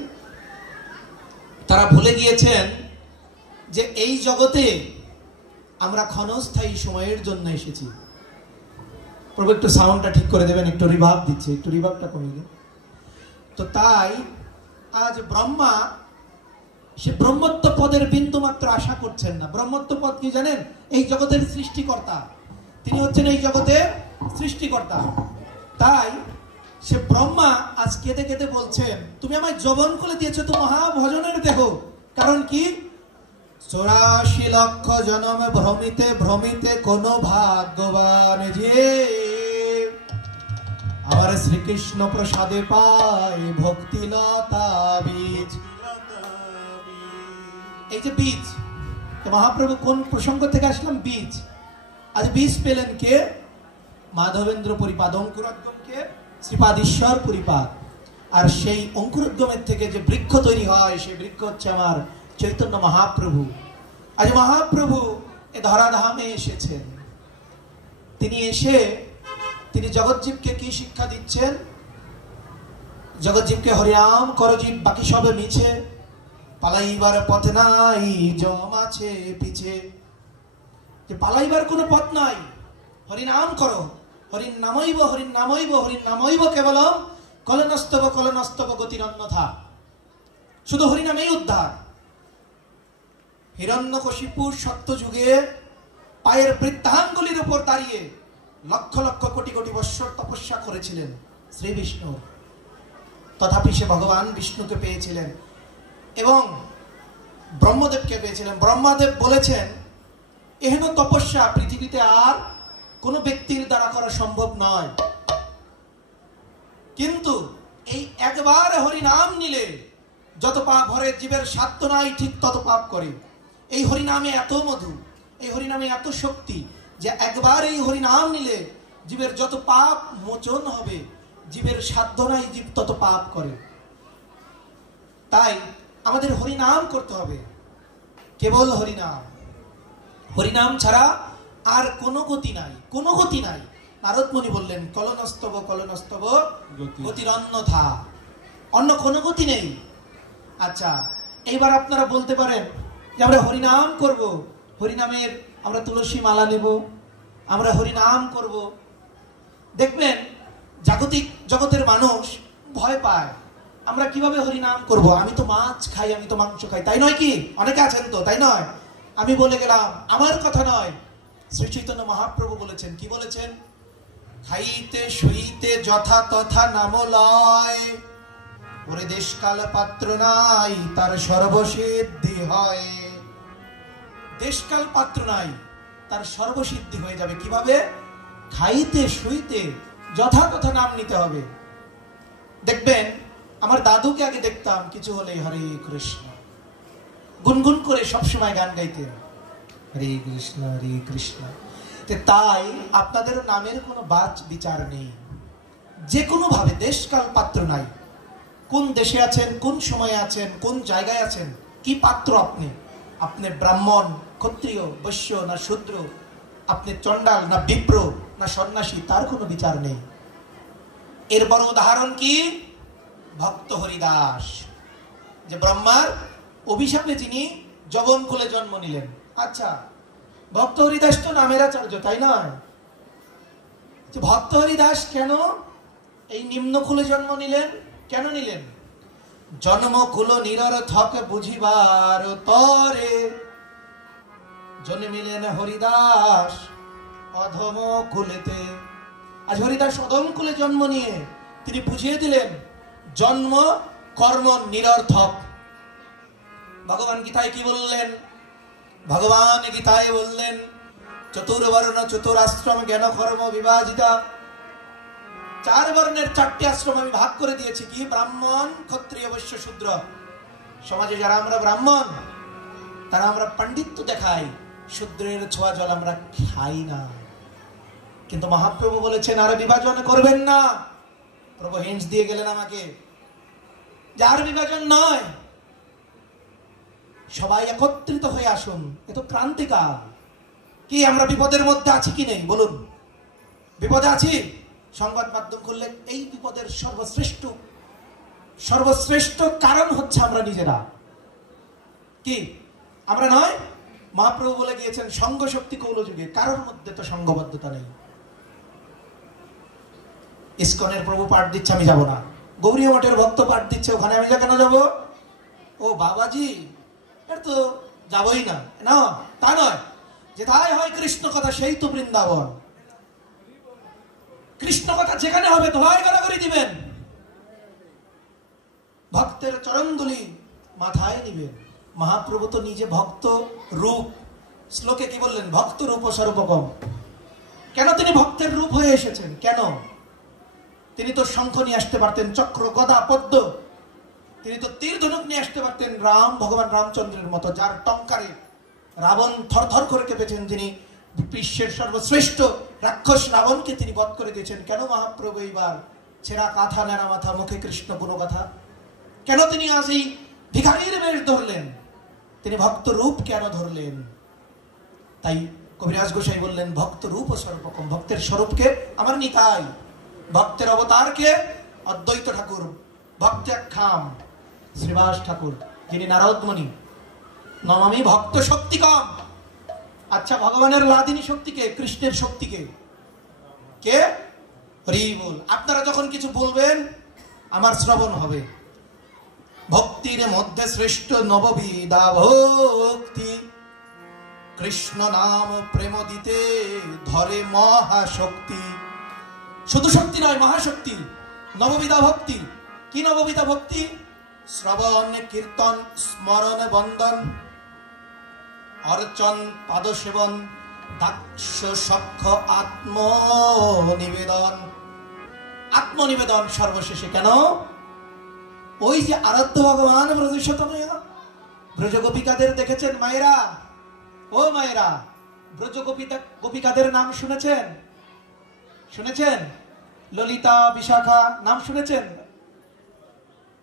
তারা ভুলে গিয়েছেন যে এই জগতে আমরা ক্ষণস্থায়ী সময়ের জন্য এসেছি। প্রভু একটু সাউন্ডটা ঠিক করে দেবেন, একটু রিভার্ব দিচ্ছে, একটু রিভার্বটা কমিয়ে দিন। তো তাই আজ ব্রহ্মা সে ব্রহ্মত্ব পদের বিন্দু মাত্র আশা করছেন না। ব্রহ্মত্ব পদ কি জানেন? এই জগতের সৃষ্টিকর্তা, তিনি হচ্ছেন এই জগতের সৃষ্টিকর্তা। তাই সে ব্রহ্মা আজ কেঁদে কেঁদে বলছেন তুমি আমায় যবন করে দিয়েছো তো মহাভজনের দেহ। কারণ কি? 84 লক্ষ জন্ম ভ্রমিতে ভ্রমিতে কোন ভাগ্যবান যে আমার শ্রীকৃষ্ণ প্রসাদে পায় ভক্তি লতা বীজ। এই যে বীজ, মহাপ্রভু কোন প্রসঙ্গ থেকে আসলাম? বীজ। আজ বীজ পেলেন কে? মাধবেন্দ্র পরিপাদ, অঙ্কুরোদ্গমকে শ্রীপাদ ঈশ্বর পরিপাদ। আর সেই অঙ্কুরোদ্গমের থেকে যে বৃক্ষ তৈরি হয়, সেই বৃক্ষ হচ্ছে আমার চৈতন্য মহাপ্রভু। আজ মহাপ্রভু এ ধরাধামে এসেছেন। তিনি এসে তিনি জগৎজীবকে কি শিক্ষা দিচ্ছেন? জগৎজীবকে হরিনাম করজীব, বাকি সবে মিছে, পালাইবার পথ নাই জম আছে পিছে। যে পালাইবার কোনো পথ নাই, হরিনাম করো, হরিন নামইব হরিন নামইব হরিন নামইব কেবলম কলনস্তব কলনস্তব গতিরন্যথা। শুধু হরিনামেই উদ্ধার। হিরণ্যকশিপুর সত্যযুগে পায়ের বৃদ্ধাঙ্গুলির উপর দাঁড়িয়ে লক্ষ লক্ষ কোটি কোটি বৎসর তপস্যা করেছিলেন শ্রী বিষ্ণু, তথাপি সে ভগবান বিষ্ণুকে পেয়েছিলেন এবং ব্রহ্মদেবকে পেয়েছিলেন। ব্রহ্মদেব বলেছেন, এহেন তপস্যা পৃথিবীতে আর কোনো ব্যক্তির দ্বারা করা সম্ভব নয়, কিন্তু এই একবার হরিনাম নিলে যত পাপ হরে, জীবের সাধ্য নাই ঠিক তত পাপ করে। এই হরিনামে এত মধু, এই হরিনামে এত শক্তি যে একবার এই হরিনাম নিলে জীবের যত পাপ মোচন হবে, জীবের সাধ্য নাই জীব তত পাপ করে। তাই আমাদের হরিনাম করতে হবে, কেবল হরিনাম। হরিনাম ছাড়া আর কোনো গতি নাই, কোনো গতি নাই। নারদ মুনি বললেন, কলনস্তব কলনস্তব গতিরন্যথা, অন্য কোনো গতি নেই। আচ্ছা, এইবার আপনারা বলতে পারেন যে আমরা হরিনাম করব, হরিনামের আমরা তুলসী মালা নেব, আমরা হরিনাম করব। দেখবেন জাগতিক জগতের মানুষ ভয় পায়, আমরা কিভাবে হরিনাম করব, আমি তো মাছ খাই, আমি তো মাংস খাই, তাই নয় কি? অনেকে আছেন তো, তাই নয়? আমি বলে গেলাম, আমার কথা নয়, শ্রী চৈতন্য মহাপ্রভু বলেছেন। কি বলেছেন? খাইতে শুইতে যথা তথা নাম লয়, ওরে দেশকাল পাত্র নাই তার সর্বসিদ্ধি হয়। দেশকাল পাত্র নাই, তার সর্বসিদ্ধি হয়ে যাবে। কিভাবে? খাইতে শুইতে যথা তথা নাম নিতে হবে। দেখবেন আমার দাদুকে আগে দেখতাম, কিছু হলেই হরে কৃষ্ণ গুনগুন করে সবসময় গান গাইতেন, হরে কৃষ্ণ হরে কৃষ্ণ। তাই আপনাদের নামের কোনো বাচ বিচার নেই, যে কোনো ভাবে দেশকাল পাত্র নাই। কোন দেশে আছেন, কোন সময়ে আছেন, কোন জায়গায় আছেন, কি পাত্র আপনি? আপনি ব্রাহ্মণ, ক্ষত্রিয়, বৈশ্য না শূদ্র, আপনি চণ্ডাল না বিপ্র না সন্ন্যাসী, তার কোনো বিচার নেই। এর বড় উদাহরণ কি? ভক্ত হরিদাস, যে ব্রহ্মার অভিশাপে যিনি যবন কুলে জন্ম নিলেন। আচ্ছা, ভক্ত হরিদাস তো নামের আচার্য, তাই নয়? ভক্ত হরিদাস কেন এই নিম্ন কুলে জন্ম নিলেন? কেন নিলেন? জন্ম কুল নিরর্থক বুঝিবার তরে জন্মিলেন হরিদাস অধম কুলেতে। আজ হরিদাস অধম কুলে জন্ম নিয়ে তিনি বুঝিয়ে দিলেন জন্ম কর্ম নিরর্থক। ভগবান গীতায় কি বললেন? ভগবান গীতায় বললেন, চতুর্বর্ণ চতুরাশ্রম জ্ঞান কর্ম বিভাজিতা। 4 বর্ণের 4টি আশ্রম আমি ভাগ করে দিয়েছি। কি? ব্রাহ্মণ, ক্ষত্রিয়, বৈশ্য, শূদ্র। সমাজে যারা আমরা ব্রাহ্মণ, তারা আমরা পাণ্ডিত্য দেখাই, শূদ্রের ছোঁয়া জল আমরা খাই না। কিন্তু মহাপ্রভু বলেছেন আর বিভাজন করবেন না। প্রভু হিন্টস দিয়ে গেলেন আমাকে, যার বিভাজন নয়, সবাই একত্রিত হয়ে আসুন। এ তো ক্রান্তিকাল। কি আমরা বিপদের মধ্যে আছি কি নেই? বলুন, বিপদে আছি? সংবাদ মাধ্যম করলে এই বিপদের সর্বশ্রেষ্ঠ কারণ হচ্ছে আমরা নিজেরা। কি আমরা নয়? মহাপ্রভু বলে গিয়েছেন সঙ্গ শক্তি কৌলযুগে, কারোর মধ্যে তো সঙ্গবদ্ধতা নেই। ইসকনের প্রভু পাঠ দিচ্ছে, আমি যাব না। গৌরীয় মঠের ভক্ত পাঠ দিচ্ছে, ওখানে আমি কেন যাব? ও বাবাজি, এর তো যাবই না। না, তা নয়। যেথায় হয় কৃষ্ণ কথা সেই তো বৃন্দাবন। কৃষ্ণ কথা যেখানে হবে ধোয়ায় গড়াগড়ি দিবেন, ভক্তের চরণধুলি মাথায় নিবেন। মহাপ্রভু তো নিজে ভক্ত রূপ। শ্লোকে কি বললেন? ভক্ত রূপ স্বরূপকম। কেন তিনি ভক্তের রূপ হয়ে এসেছেন? কেন? তিনি তো শঙ্খ নিয়ে আসতে পারতেন, চক্র, গদা, পদ্ম। তিনি তো তীর ধনুক নিয়ে আসতে পারতেন, রাম, ভগবান রামচন্দ্রের মতো, যার টঙ্কারে রাবণ থরথর করে কেঁপেছেন। যিনি বিশ্বের সর্বশ্রেষ্ঠ রাক্ষস রাবণকে তিনি বধ করে দিয়েছেন। কেন মহাপ্রভু এইবার ছেঁড়া কাঁথা, নেড়া মাথা, মুখে কৃষ্ণ গুণ কথা? কেন তিনি আজ এই ভিখারির বেশ ধরলেন? তিনি ভক্ত রূপ কেন ধরলেন? তাই কবিরাজ গোসাই বললেন ভক্ত রূপ ও স্বরূপকম, ভক্তের স্বরূপকে আমার নিতাই, ভক্তের অবতারকে অদ্বৈত ঠাকুর, ভক্ত্যাখ্যাম শ্রীবাস ঠাকুর যিনি নারদমণি, নমামি ভক্ত শক্তিকম। আচ্ছা, ভগবানের লাদিনী শক্তিকে, কৃষ্ণের শক্তিকে কে? হরি বল। আপনারা যখন কিছু বলবেন আমার শ্রবণ হবে। ভক্তির মধ্যে শ্রেষ্ঠ নববিধা ভক্তি, কৃষ্ণ নাম প্রেম দিতে ধরে মহাশক্তি। শুধু শক্তি নয়, মহাশক্তি। নববিধা ভক্তি কি? নববিধা ভক্তি শ্রবণ, কীর্তন, স্মরণ, বন্দন, অর্চন, পাদসেবন, দাক্ষ, সখ্য, আত্মনিবেদন। আত্মনিবেদন সর্বশেষে কেন? ওই যে আরাধ্য ভগবান ব্রজশতনয়া, ব্রজগোপিকাদের দেখেছেন মায়েরা? ও মায়েরা, ব্রজগোপিকাদের নাম শুনেছেন? শুনেছেন? ললিতা, বিশাখা নাম শুনেছেন?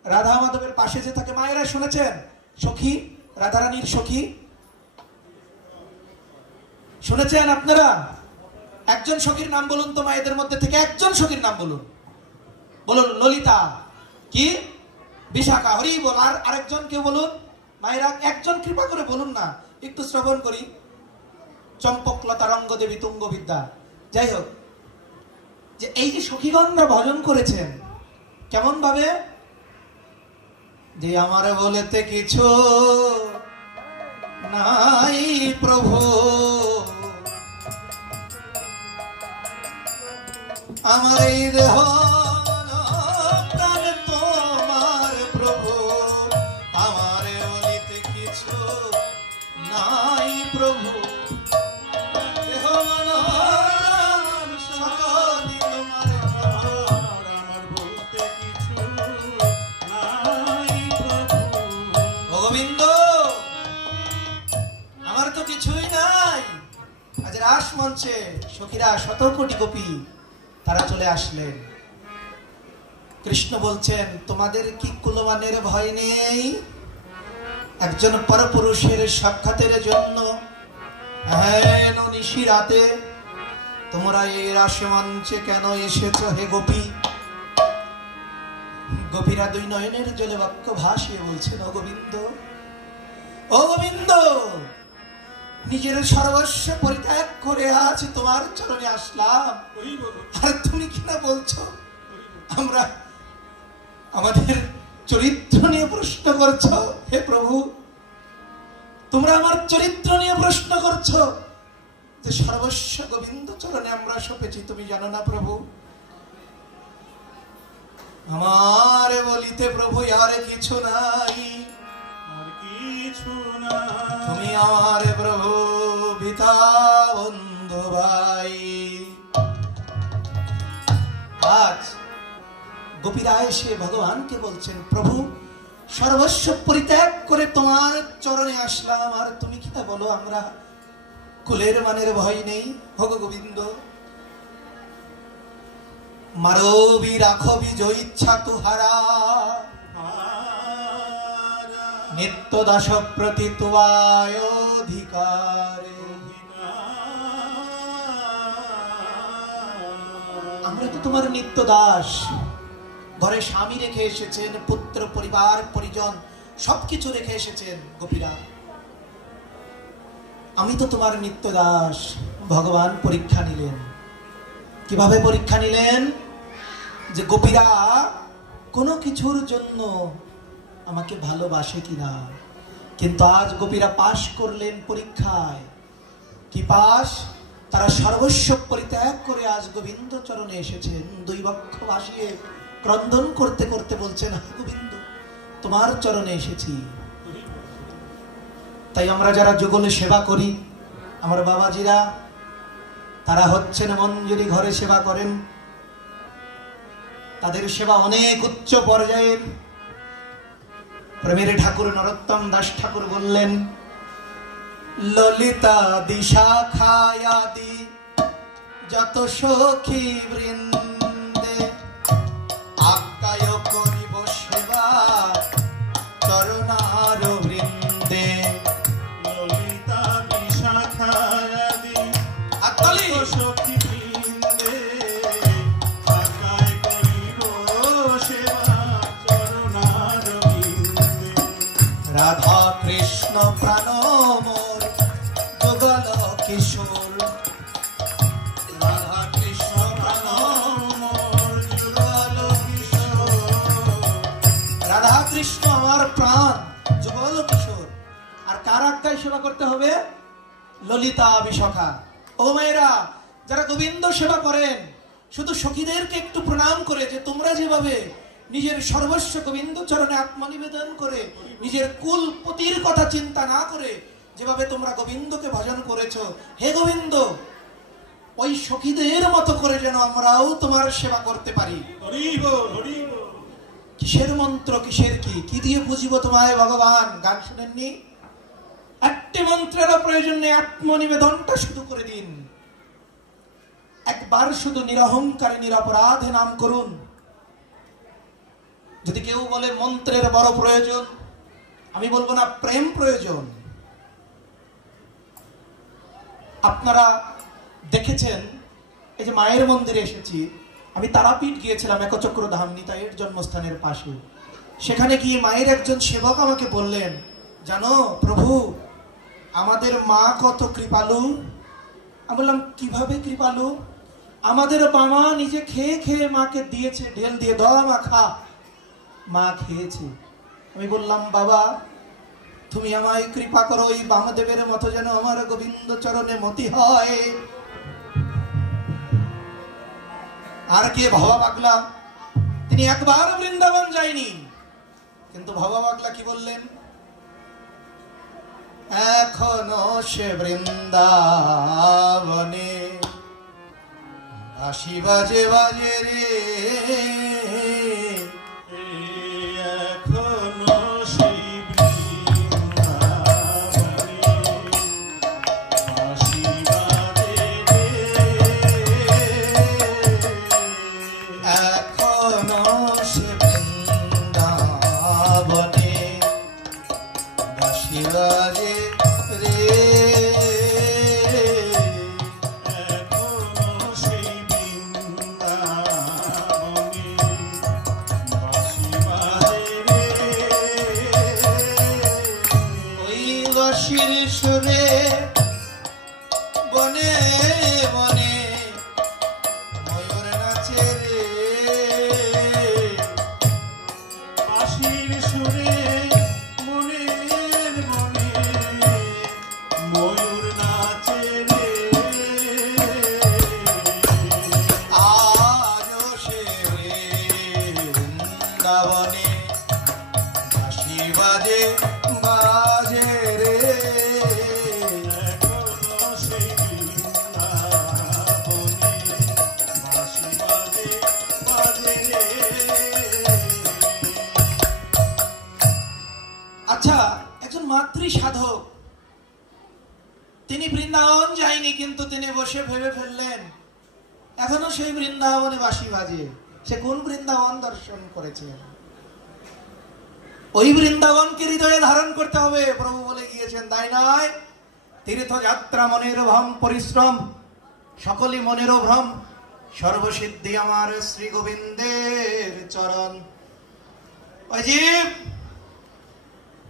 রাধা মাধবের পাশে যে থাকে মায়েরা শুনেছেন? সখী, রাধারানীর সখী শুনেছেন আপনারা? একজন সখীর নাম বলুন তো মায়েদের মধ্যে থেকে, একজন সখীর নাম বলুন। বলুন। ললিতা কি? বিশাখা, হরি বল। আর আরেকজন কেউ বলুন মায়েরা, একজন কৃপা করে বলুন না, একটু শ্রবণ করি। চম্পকলতা, রঙ্গদেবী, তুঙ্গবিদ্যা। যাই হোক, যে এই যে সখীগণরা ভজন করেছেন কেমন ভাবে? যে আমার বলেতে কিছু নাই প্রভু, আমার এই দেহ প্রাণ তোমার প্রভু, আমার বলিতে কিছু নাই প্রভু, দেহ মন সকলই তোমার প্রভু, আমার বলতে কিছু নাই প্রভু। গোবিন্দ আমার তো কিছুই নাই। আজ রাস মঞ্চে সখীরা, শত কোটি গোপী তারা চলে আসলেন। কৃষ্ণ বলছেন তোমাদের কি কুলমানের ভয় নেই? একজন পরপুরুষের সাক্ষাতের জন্য হেন নিশি রাতে তোমরা এই রাস মঞ্চে কেন এসেছ হে গোপী? গোপীরা দুই নয়নের জলে বাক্য ভাসিয়ে বলছেন ও গোবিন্দ, ও গোবিন্দ, নিজের সর্বস্ব পরিত্যাগ করে আজ তোমার চরণে আসলাম, আর তুমি কিনা বলছো আমরা আমাদের চরিত্র নিয়ে প্রশ্ন করছো? হে প্রভু, তোমরা আমার চরিত্র নিয়ে প্রশ্ন করছো? যে সর্বস্ব গোবিন্দ চরণে আমরা সপেছি, তুমি জানো না প্রভু? আমার বলিতে প্রভু আর কিছু নাই, আর কিছু নাই। তুমি আমার প্রভু পিতা বন্ধু ভাই। আজ গোপীরা এসে ভগবানকে বলছেন প্রভু সর্বস্ব পরিত্যাগ করে তোমার চরণে আসলাম, আর তুমি কি তা বলো আমরা কুলের মানের ভয় নেই? ভগ গোবিন্দ, মারবি রাখবি জয় ইচ্ছা তুহারা, নিত্য দাস প্রতি তোমায় অধিকারে। আমরা তো তোমার নিত্য দাস। ঘরে স্বামী রেখে এসেছেন, পুত্র, পরিবার, পরিজন সবকিছু রেখে এসেছেন গোপীরা। আমি তো তোমার নিত্য দাস। ভগবান পরীক্ষা নিলেন। কিভাবে পরীক্ষা নিলেন? যে গোপীরা কোনো কিছুর জন্য আমাকে ভালোবাসে কিনা। কিন্তু আজ গোপীরা পাশ করলেন পরীক্ষায়। কি পাশ? তারা সর্বস্ব পরিত্যাগ করে আজ গোবিন্দ চরণে এসেছেন। দুই বক্ষ ভাসিয়ে ক্রন্দন করতে করতে বলছেন গোবিন্দ তোমার চরণে এসেছি। তাই আমরা যারা যুগলে সেবা করি, আমার বাবাজিরা, তারা হচ্ছেন মঞ্জুরি ঘরে সেবা করেন। তাদের সেবা অনেক উচ্চ পর্যায়ের। প্রেমের ঠাকুর নরোত্তম দাস ঠাকুর বললেন ললিতা দিশা খায়াদি যত সখী বৃন্দে আজ্ঞায় করিব সেবা চরণার বৃন্দে। হবে ললিতা বিশাখা। ও মায়েরা, যারা গোবিন্দ সেবা করেন, শুধু সখীদেরকে একটু প্রণাম করে, যে তোমরা যেভাবে নিজের সর্বস্ব গোবিন্দ চরণে আত্মনিবেদন করে, নিজের কুলপতির কথা চিন্তা না করে যেভাবে তোমরা গোবিন্দকে ভজন করেছো, হে গোবিন্দ, ওই সখীদের মতো করে যেন আমরাও তোমার সেবা করতে পারি। কিসের মন্ত্র, কিসের কি দিয়ে বুঝিব তোমায় ভগবান? গান শুনেননি? একটি মন্ত্রেরও প্রয়োজন নেই, আত্মনিবেদনটা শুধু করে দিন। একবার শুধু নিরহংকারে নিরপরাধে নাম করুন। যদি কেউ বলে মন্ত্রের বড় প্রয়োজন, আমি বলবো না, প্রেম প্রয়োজন। আপনারা দেখেছেন, এই যে মায়ের মন্দিরে এসেছি, আমি তারাপীঠ গিয়েছিলাম একচক্রধাম নিতাইয়ের জন্মস্থানের পাশে। সেখানে গিয়ে মায়ের একজন সেবক আমাকে বললেন, জানো প্রভু, আমাদের মা কত কৃপালু। আমি বললাম, কিভাবে কৃপালু? আমাদের বাবা নিজে খেয়ে খেয়ে মাকে দিয়েছে, ঢেল দিয়ে, দাও মা খা। মা খেয়েছে। আমি বললাম, বাবা তুমি আমায় কৃপা করো, ওই বামদেবের মতো যেন আমার গোবিন্দ চরণে মতি হয়। আর কে? ভবা পাগলা। তিনি একবার বৃন্দাবন যায়নি, কিন্তু ভবা পাগলা কি বললেন? এখনো সে বৃন্দাবনে বাঁশি বাজে বাজে রে, এখনো সেই বৃন্দাবনে বাঁশি বাজে রে, এখনো সে বৃন্দাবনে বাঁশি বাজে রে, এখনো সেই বৃন্দাবনে বাঁশি বাজে রে। ওই বাঁশির সুরে বনে বনে ময়ূর নাচে রে, বাঁশির সুরে মনের মনে ময়ূর নাচে রে, আজও সে বৃন্দাবনে বাঁশি বাজে বাজে রে। এখনো সেই বৃন্দাবনে বাঁশি বাজে বাজে রে। আচ্ছা, একজন মাতৃ সাধক, তিনি বৃন্দাবন যায়নি, কিন্তু তিনি বসে ভেবে ফেললেন এখনো সেই বৃন্দাবনে বাঁশি বাজে। সে কোন বৃন্দাবন দর্শন করেছেন? ওই বৃন্দাবনকে হৃদয়ে ধারণ করতে হবে, প্রভু বলে গিয়েছেন, তাই নয়? তীর্থযাত্রা মনের ভ্রম পরিশ্রম, সকলই মনেরও ভ্রম, সর্বসিদ্ধি আমার শ্রী গোবিন্দের চরণ। ওই জীব,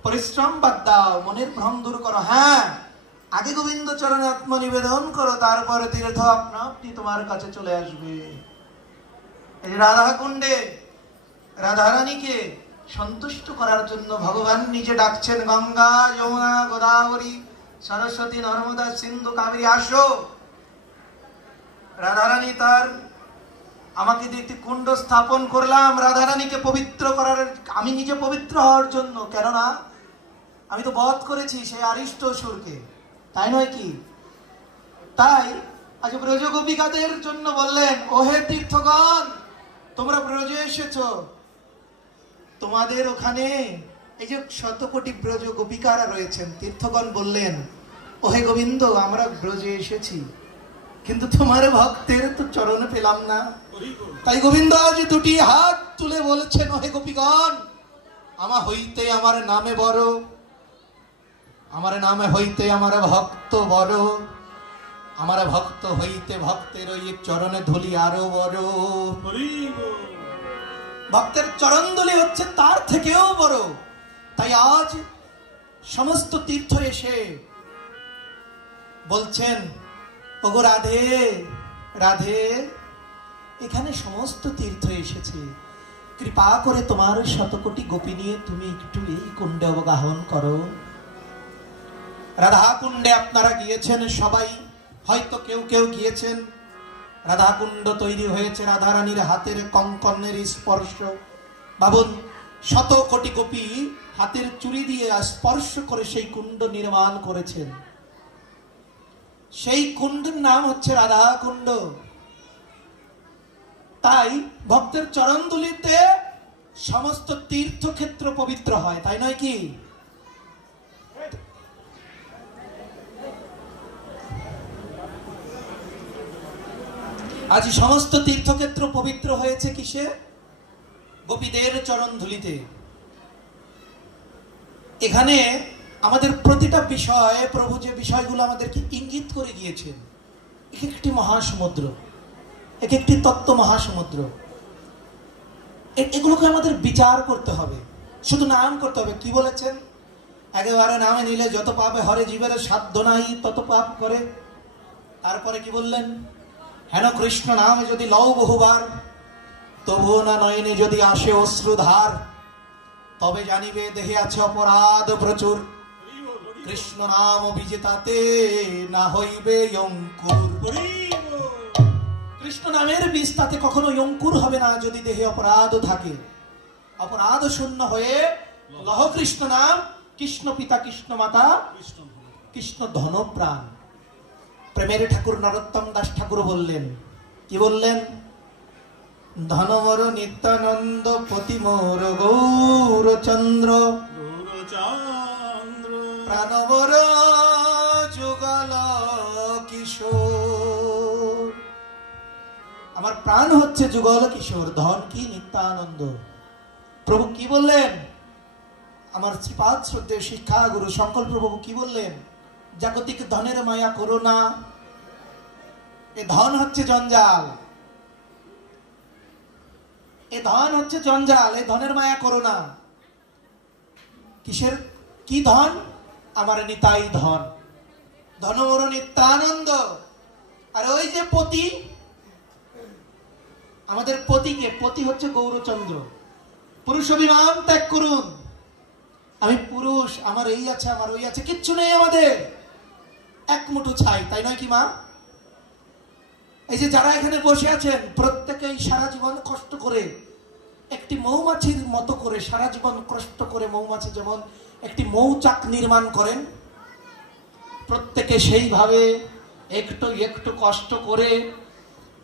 পরিশ্রম বাদ দাও, মনের ভ্রম দূর করো। হ্যাঁ, আগে গোবিন্দ চরণে আত্মনিবেদন করো, তারপরে তীর্থ আপনা আপনি তোমার কাছে চলে আসবে। এই যে রাধা কুণ্ডে রাধারানীকে সন্তুষ্ট করার জন্য ভগবান নিজে ডাকছেন, গঙ্গা যমুনা গোদাবরী সরস্বতী নর্মদা সিন্ধু কাবেরী, আসো। রাধারানী তার, আমাকে দিয়ে একটি কুণ্ড স্থাপন করলাম রাধারানীকে পবিত্র করার, আমি নিজে পবিত্র হওয়ার জন্য। কেননা আমি তো বধ করেছি সেই আরিষ্ট অসুরকে, তাই নয় কি? তাই আজ ব্রজ গোপিকাদের জন্য বললেন, ওহে তীর্থগণ, তোমরা ব্রজে এসেছো, তোমাদের ওখানে এই যে 100 কোটি ব্রজ গোপিকারা রয়েছেন, তীর্থগণ বললেন, ওহে গোবিন্দ, আমরা ব্রজে এসেছি, কিন্তু তোমার ভক্তের তো চরণ পেলাম না। তাই গোবিন্দ আজ দুটি হাত তুলে বলছেন, ওহে গোপীগণ, আমার হইতে আমার নামে বড়, আমার নামে হইতে আমার ভক্ত বড়, আমার ভক্ত হইতে ভক্তের ওই চরণে ধুলি আরো বড়। ভক্তের চরণ ধুলি হচ্ছে তার থেকেও বড়। তাই আজ সমস্ত তীর্থ এসে বলছেন, ওগো রাধে রাধে, এখানে সমস্ত তীর্থ এসেছে, কৃপা করে তোমার 100 কোটি গোপী নিয়ে তুমি একটু এই কুণ্ডে অবগাহন করো। রাধাকুণ্ডে আপনারা গিয়েছেন সবাই, হয়তো কেউ কেউ গিয়েছেন। রাধাকুণ্ড তৈরি হয়েছে রাধারানীর হাতের কঙ্কনের স্পর্শ। ভাবুন, শত কোটি গোপী হাতের চুড়ি দিয়ে স্পর্শ করে সেই কুণ্ড নির্মাণ করেছেন। সেই কুণ্ডের নাম হচ্ছে রাধাকুণ্ড। তাই ভক্তের চরণধুলিতে সমস্ত তীর্থক্ষেত্র পবিত্র হয়, তাই নয় কি? আজ সমস্ত তীর্থক্ষেত্র পবিত্র হয়েছে কিসে? গোপীদের চরণধুলিতে। এখানে আমাদের প্রতিটা বিষয়, প্রভু যে বিষয়গুলো আমাদেরকে ইঙ্গিত করে গিয়েছেন, এক একটি মহাসমুদ্র, এক একটি তত্ত্ব মহাসমুদ্র। এগুলোকে আমাদের বিচার করতে হবে, শুধু নাম করতে হবে। কি বলেছেন? একেবারে নামে নিলে যত পাবে হরে জীবের সাধ্য নাই তত পাপ করে। তারপরে কি বললেন? হেন কৃষ্ণ নামে যদি লও বহুবার, তবুও না নয়নে যদি আসে অশ্রুধার, তবে জানিবে দেহে আছে অপরাধ প্রচুর। কৃষ্ণ নাম বিজেতাতে না হইবে অঙ্কুর। কৃষ্ণ নামের বীজ তাতে কখনো অঙ্কুর হবে না যদি দেহে অপরাধ থাকে। অপরাধ শূন্য হয়ে লহ কৃষ্ণ নাম, কৃষ্ণ পিতা কৃষ্ণ মাতা কৃষ্ণ ধন প্রাণ। প্রেমের ঠাকুর নরোত্তম দাস ঠাকুর বললেন, কি বললেন? ধনমর নিত্যানন্দ পতি মোর গৌরচন্দ্র, প্রাণবর যুগল কিশোর। আমার প্রাণ হচ্ছে যুগল কিশোর, ধন কি? নিত্যানন্দ। প্রভু কি বললেন? আমার শ্রীপাদ শ্রদ্ধেয় শিক্ষা গুরু সংকল্প প্রভু কি বললেন? জাগতিক ধনের মায়া করো না, এ ধন হচ্ছে জঞ্জাল, এ ধন হচ্ছে জঞ্জাল, এ ধনের মায়া করো না। কিসের? কি ধন? আমার নিতাই ধন, ধনমর নিত্যানন্দ। আর ওই যে পতি, আমাদের পতিকে, পতি হচ্ছে গৌরচন্দ্র। পুরুষ অভিমান ত্যাগ করুন। আমি পুরুষ, আমার এই আছে, আমার ওই আছে, কিচ্ছু নেই আমাদের, এক মুঠো ছাই, তাই নয় কি মা? এই যে যারা এখানে বসে আছেন, প্রত্যেকেই সারা জীবন কষ্ট করে একটি মৌমাছির মতো করে, সারা জীবন কষ্ট করে মৌমাছি যেমন একটি মৌচাক নির্মাণ করেন, প্রত্যেকে সেইভাবে একটু একটু কষ্ট করে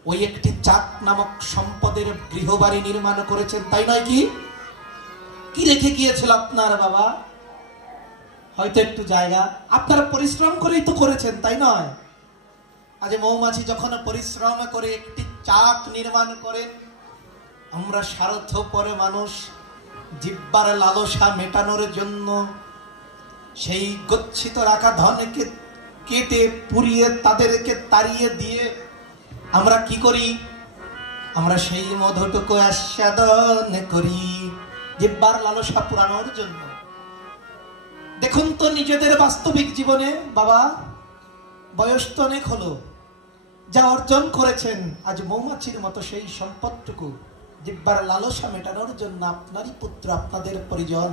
ওই একটি চাক নামক সম্পদের গৃহবাড়ি নির্মাণ করেছেন, তাই নয় কি? কি রেখে গিয়েছিল আপনার বাবা? হয়তো একটু জায়গা, আপনারা পরিশ্রম করেই তো করেছেন, তাই নয়? আজ মৌমাছি যখন পরিশ্রম করে একটি চাক নির্মাণ করেন, আমরা স্বার্থপর মানুষ জিহ্বার লালসা মেটানোর জন্য সেই গচ্ছিত রাখা ধনকে কেটে পুড়িয়ে তাদেরকে তাড়িয়ে দিয়ে আমরা কি করি? আমরা সেই মধুটুকু আস্বাদন করি জিহ্বার লালসা পুরানোর জন্য। দেখুন তো নিজেদের বাস্তবিক জীবনে, বাবা বয়স তো অনেক হলো, যা অর্জন করেছেন, আজ মৌমাছির মতো সেই সম্পদটুকু জিহ্বার লালসা মেটানোর জন্য আপনারই পুত্র, আপনাদের পরিজন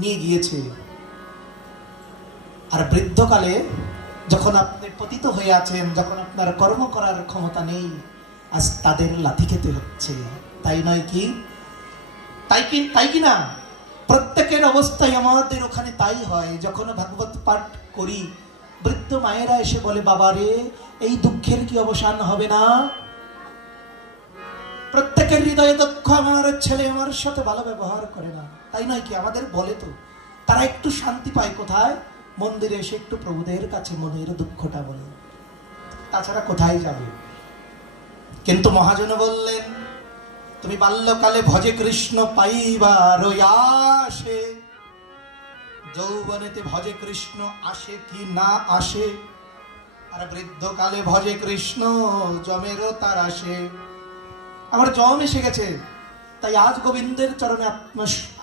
নিয়ে গিয়েছে। আর বৃদ্ধকালে যখন আপনি পতিত হয়ে আছেন, যখন আপনার কর্ম করার ক্ষমতা নেই, আজ তাদের লাথি খেতে হচ্ছে, তাই নয় কি? তাই কি না? প্রত্যেকের অবস্থায় আমাদের ওখানে তাই হয়। যখন ভাগবত পাঠ করি, বৃদ্ধ মায়েরা এসে বলে, বাবা রে, এই দুঃখের কি অবসান হবে না? প্রত্যেকের হৃদয়ে দুঃখ, আমার ছেলে আমার সাথে ভালো ব্যবহার করে না, তাই নয় কি? আমাদের বলে তো, তারা একটু শান্তি পায় কোথায়? মন্দিরে এসে একটু প্রভুদের কাছে মনের দুঃখটা বলে, তাছাড়া কোথায় যাবে? কিন্তু মহাজন বললেন, তুমি বাল্যকালে ভজে কৃষ্ণ পাইবার আসে, যৌবনেতে ভজে কৃষ্ণ আসে কি না আসে, আর বৃদ্ধকালে ভজে কৃষ্ণ জমেরও তার আসে। আমার জম এসে গেছে, তাই আজ গোবিন্দের চরণে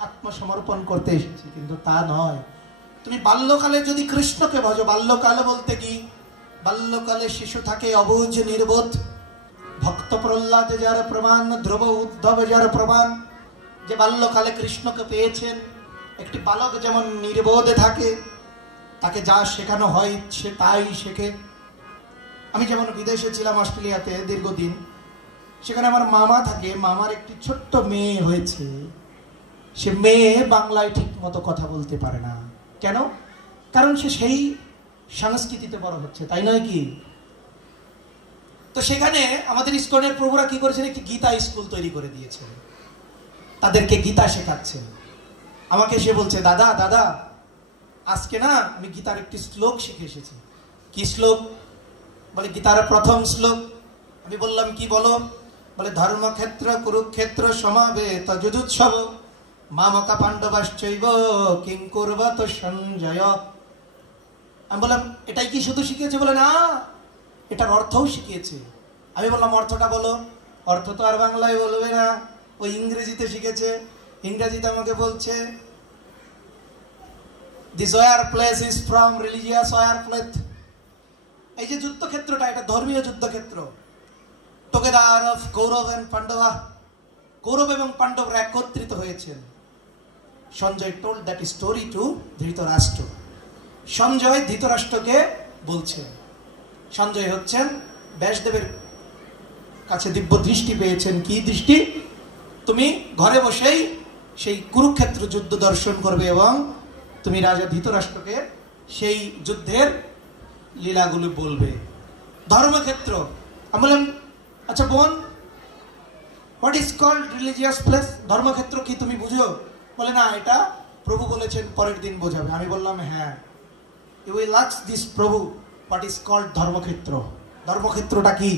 আত্মসমর্পণ করতে এসেছি, কিন্তু তা নয়। তুমি বাল্যকালে যদি কৃষ্ণকে ভজো, বাল্যকালে বলতে কি? বাল্যকালে শিশু থাকে অবুঝ নির্বোধ, ভক্ত প্রহ্লাদ যার প্রমাণ, ধ্রুব উদ্ধব যার প্রমাণ, যে বাল্যকালে কৃষ্ণকে পেয়েছেন। একটি বালক যেমন নির্বোধে থাকে, তাকে যা শেখানো হয় সে তাই শেখে। আমি যেমন বিদেশে ছিলাম অস্ট্রেলিয়াতে দীর্ঘদিন, সেখানে আমার মামা থাকে, মামার একটি ছোট্ট মেয়ে হয়েছে। সে মেয়ে বাংলায় ঠিক মতো কথা বলতে পারে না। কেন? কারণ সে সেই সংস্কৃতিতে বড় হচ্ছে, তাই নয় কি? তো সেখানে আমাদের ইস্কনের প্রভুরা কি করেছেন, একটি গীতা স্কুল তৈরি করে দিয়েছেন, তাদেরকে গীতা শেখাচ্ছেন। আমাকে সে বলছে, দাদা দাদা আজকে না আমি গীতার একটি শ্লোক শিখে এসেছি। কি শ্লোক? বলে গীতার প্রথম শ্লোক। আমি বললাম কি বলো? বলে ধর্মক্ষেত্র কুরুক্ষেত্র সমাবেত যুযুৎসব মামকা পাণ্ডবাশ্চৈব কিং কুর্বত সঞ্জয়। আমি বললাম এটাই কি শুধু শিখিয়েছে? বলে না, এটার অর্থও শিখিয়েছে। আমি বললাম অর্থটা বলো। অর্থ তো আর বাংলায় বলবে না, ওই ইংরেজিতে শিখেছে। ইংরেজিতে আমাকে বলছে, this war place is from religious war place. এই যে যুদ্ধক্ষেত্রটা, এটা ধর্মীয় যুদ্ধক্ষেত্র। Together of Kaurava and Pandava, Kaurava এবং পাণ্ডবরা একত্রিত হয়েছেন। Sanjay told that story to Dhritarashtra. Sanjay ধৃতরাষ্ট্রকে বলছেন, সঞ্জয় হচ্ছেন ব্যাসদেবের কাছে দিব্য দৃষ্টি পেয়েছেন। কি দৃষ্টি? তুমি ঘরে বসেই সেই কুরুক্ষেত্র যুদ্ধ দর্শন করবে এবং তুমি রাজা ধৃতরাষ্ট্রকে সেই যুদ্ধের লীলাগুলো বলবে। ধর্মক্ষেত্র। আমি বললাম আচ্ছা বোন, what is called religious place? ধর্মক্ষেত্র কি তুমি বুঝো? বলে না, এটা প্রভু বলেছেন পরের দিন বোঝাবে। আমি বললাম হ্যাঁ, ইউ উইল আস্ক দিস প্রভু হোয়াট ইজ কল্ড ধর্মক্ষেত্র। ধর্মক্ষেত্রটা কি?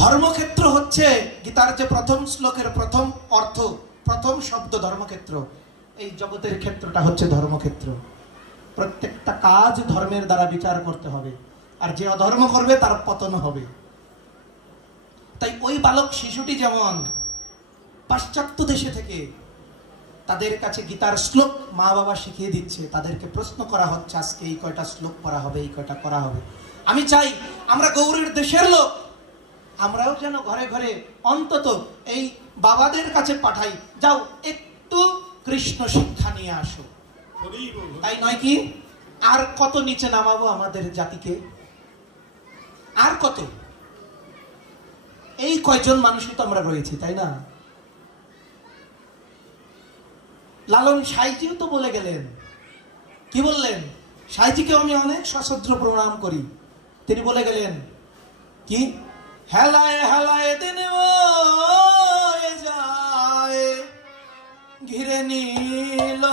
ধর্মক্ষেত্র হচ্ছে গীতার যে প্রথম শ্লোকের প্রথম অর্থ, প্রথম শব্দ ধর্মক্ষেত্র। এই জগতের ক্ষেত্রটা হচ্ছে ধর্মক্ষেত্র। প্রত্যেকটা কাজ ধর্মের দ্বারা বিচার করতে হবে, আর যে অধর্ম করবে তার পতন হবে। তাই ওই বালক শিশুটি যেমন পাশ্চাত্য দেশে থেকে তাদের কাছে গীতার শ্লোক মা বাবা শিখিয়ে দিচ্ছে, তাদেরকে প্রশ্ন করা হচ্ছে আজকে এই কয়টা শ্লোক পড়া হবে, এই কয়টা করা হবে। আমি চাই আমরা গৌরীর দেশের লোক, আমরাও যেন ঘরে ঘরে অন্তত এই বাবাদের কাছে পাঠাই, যাও একটু কৃষ্ণ শিক্ষা নিয়ে আসো। তাই নয় কি? আর কত নিচে নামাবো আমাদের জাতিকে? আর কত? এই কয়জন মানুষই তো আমরা রয়েছি, তাই না? লালন সাইজিও তো বলে গেলেন, কি বললেন? সাইজিকে আমি অনেক সশ্রদ্ধ প্রণাম করি। তিনি বলে গেলেন কি, হেলায় হেলায় দিন যায় ঘিরে নীল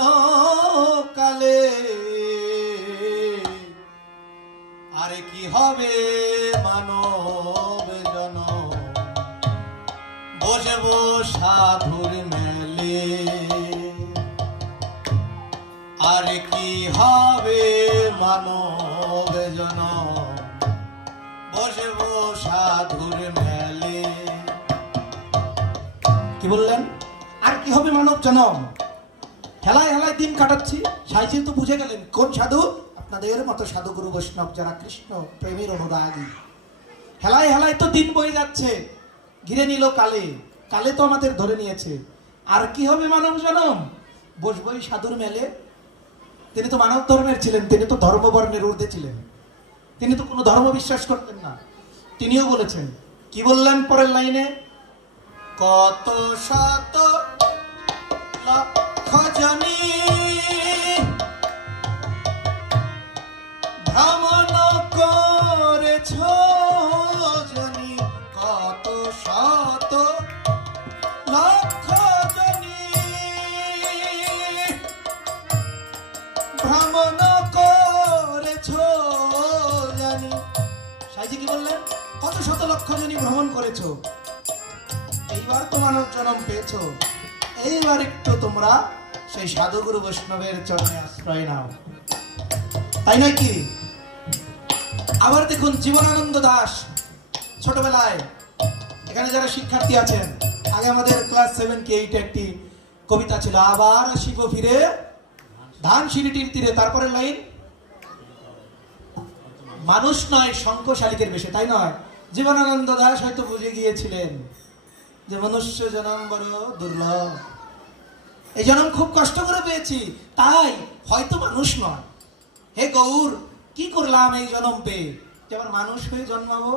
কালে, আরে কি হবে মানব জনম বসব সাধুর মেলে, আরে কি হবে মানব জনম বসব সাধুর মেলে। কি বললেন? আর কি হবে মানব জনম? হেলায় হেলায় দিন কাটাচ্ছি। সাইজি তো বুঝে গেলেন কোন সাধু? আপনাদের মতো সাধু গুরু বৈষ্ণব যারা কৃষ্ণ প্রেমের অনুরাগী। হেলায় হেলায় তো দিন বয়ে যাচ্ছে, ঘিরে নিল কালে, কালে তো আমাদের ধরে নিয়েছে। আর কি হবে মানব জনম? বসবই সাধুর মেলে। তিনি তো মানব ধর্মের ছিলেন, তিনি তো ধর্মবর্ণের ঊর্ধ্বে ছিলেন, তিনি তো কোনো ধর্ম বিশ্বাস করতেন না। তিনিও বলেছেন, কি বললেন পরের লাইনে? কত শত লক্ষ জনি ভ্রমণ করেছ জনি, কত শত লক্ষ জনি ভ্রমণ করেছ জানি। সাইজি কি বললেন? কত শত লক্ষ জনি ভ্রমণ করেছ, এইবার তো মানব জন্ম পেয়েছ, এইবার একটু তোমরা সেই সাধুগুরু বৈষ্ণবের চরণে আশ্রয় নাও, তাই নাকি? আবার দেখুন জীবনানন্দ দাশ, ছোটবেলায় এখানে যারা শিক্ষার্থী আছেন, আগে আমাদের ক্লাস 7 কি 8 একটি কবিতা ছিল, আবার আসিব ফিরে ধানসিঁড়িটির তীরে। তারপরে লাইন, মানুষ নয় শঙ্খ শালিকের বেশে, তাই নয়? জীবনানন্দ দাশ হয়তো বুঝে গিয়েছিলেন যে মনুষ্য জন্ম বড় দুর্লভ, এই জন্ম খুব কষ্ট করে পেয়েছি, তাই হয়তো মানুষ নয়, হে গৌর, কি করলাম এই জন্ম পেয়ে যে আবার মানুষ হয়ে জন্মাবো?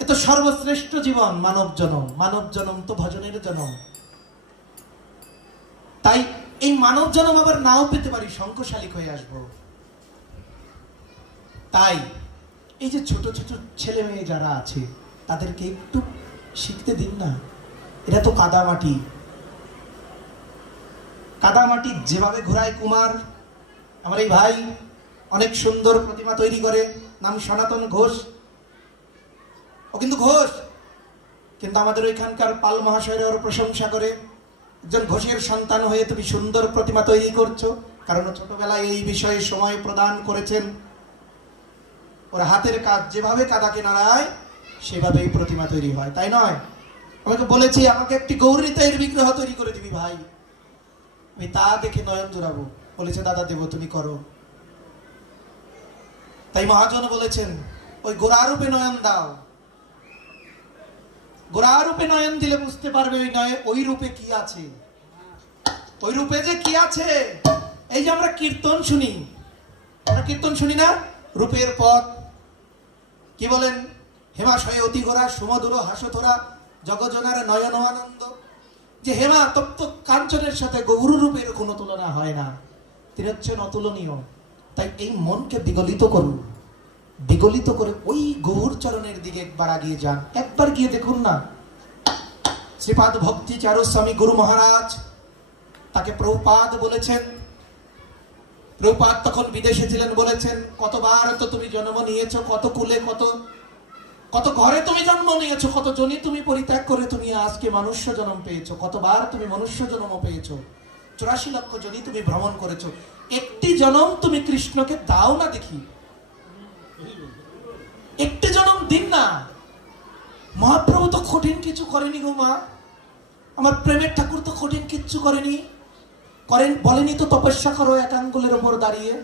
এ তো সর্বশ্রেষ্ঠ জীবন মানব জন্ম। মানব জন্ম তো ভজনের জন্ম। তাই এই মানব জন্ম আবার নাও পেতে পারি, শঙ্খশালিক হয়ে আসবো। তাই এই যে ছোট ছোট ছেলে মেয়ে যারা আছে তাদেরকে একটু শিখতে দিন না। এটা তো কাদামাটি। কাদামাটি যেভাবে ঘোরায় কুমার, আমার এই ভাই অনেক সুন্দর প্রতিমা তৈরি করে, নাম সনাতন ঘোষ। ও কিন্তু ঘোষ, কিন্তু আমাদের ওইখানকার পাল মহাশয়ের ওর প্রশংসা করে, একজন ঘোষের সন্তান হয়ে তুমি সুন্দর প্রতিমা তৈরি করছো। কারণ ছোটবেলায় এই বিষয়ে সময় প্রদান করেছেন। ওর হাতের কাজ যেভাবে কাদাকে নাড়ায় সেভাবেই প্রতিমা তৈরি হয়, তাই নয়? আমাকে বলেছি আমাকে একটি গৌরীতায়ের বিগ্রহ তৈরি করে দিবি ভাই। আমি তা দেখে নয়ন জোড়াবো। বলেছে দাদা দেব, তুমি করো। তাই মহাজন বলেছেন ওই গোড়ারূপে নয়ন দাও। গোড়ারূপে নয়ন দিলে বুঝতে পারবে ওই রূপে কি আছে। ওই রূপে যে কি আছে, এই যে আমরা কীর্তন শুনি, আমরা কীর্তন শুনি না? রূপের পথ কি বলেন? হেমাশয়ে অতি গোরা সুমধুর হাসথোরা জগজনার নয়ন আনন্দ। যে হেমা তপ্ত কাঞ্চনের সাথে গৌর রূপের কোনো তুলনা হয় না। তিনি হচ্ছেন অতুলনীয়। তাই এই মনকে বিগলিত করুন, বিগলিত করে ওই গৌর চরণের দিকে একবার আগিয়ে যান। একবার গিয়ে দেখুন না। শ্রীপাদ ভক্তি চারু স্বামী গুরু মহারাজ, তাকে প্রভুপাদ বলেছেন। প্রভুপাদ তখন বিদেশে ছিলেন, বলেছেন কতবার তো তুমি জন্ম নিয়েছো, কত কুলে কত কত ঘরে তুমি জন্ম নিয়েছো, কত জনই তুমি পরিত্যাগ করে তুমি আজকে মনুষ্য জন্ম পেয়েছো। কতবার তুমি মনুষ্য জন্ম পেয়েছো, 84 লক্ষ জনই তুমি ভ্রমণ করেছো। একটি জন্ম তুমি কৃষ্ণকে দাও না দেখি, একটি জন্ম দিন না। মহাপ্রভু তো কঠিন কিছু করেনি গো মা, আমার প্রেমের ঠাকুর তো কঠিন কিচ্ছু করেনি। করেন বলেনি তো তপস্যা করো এক আঙ্গুলের উপর দাঁড়িয়ে।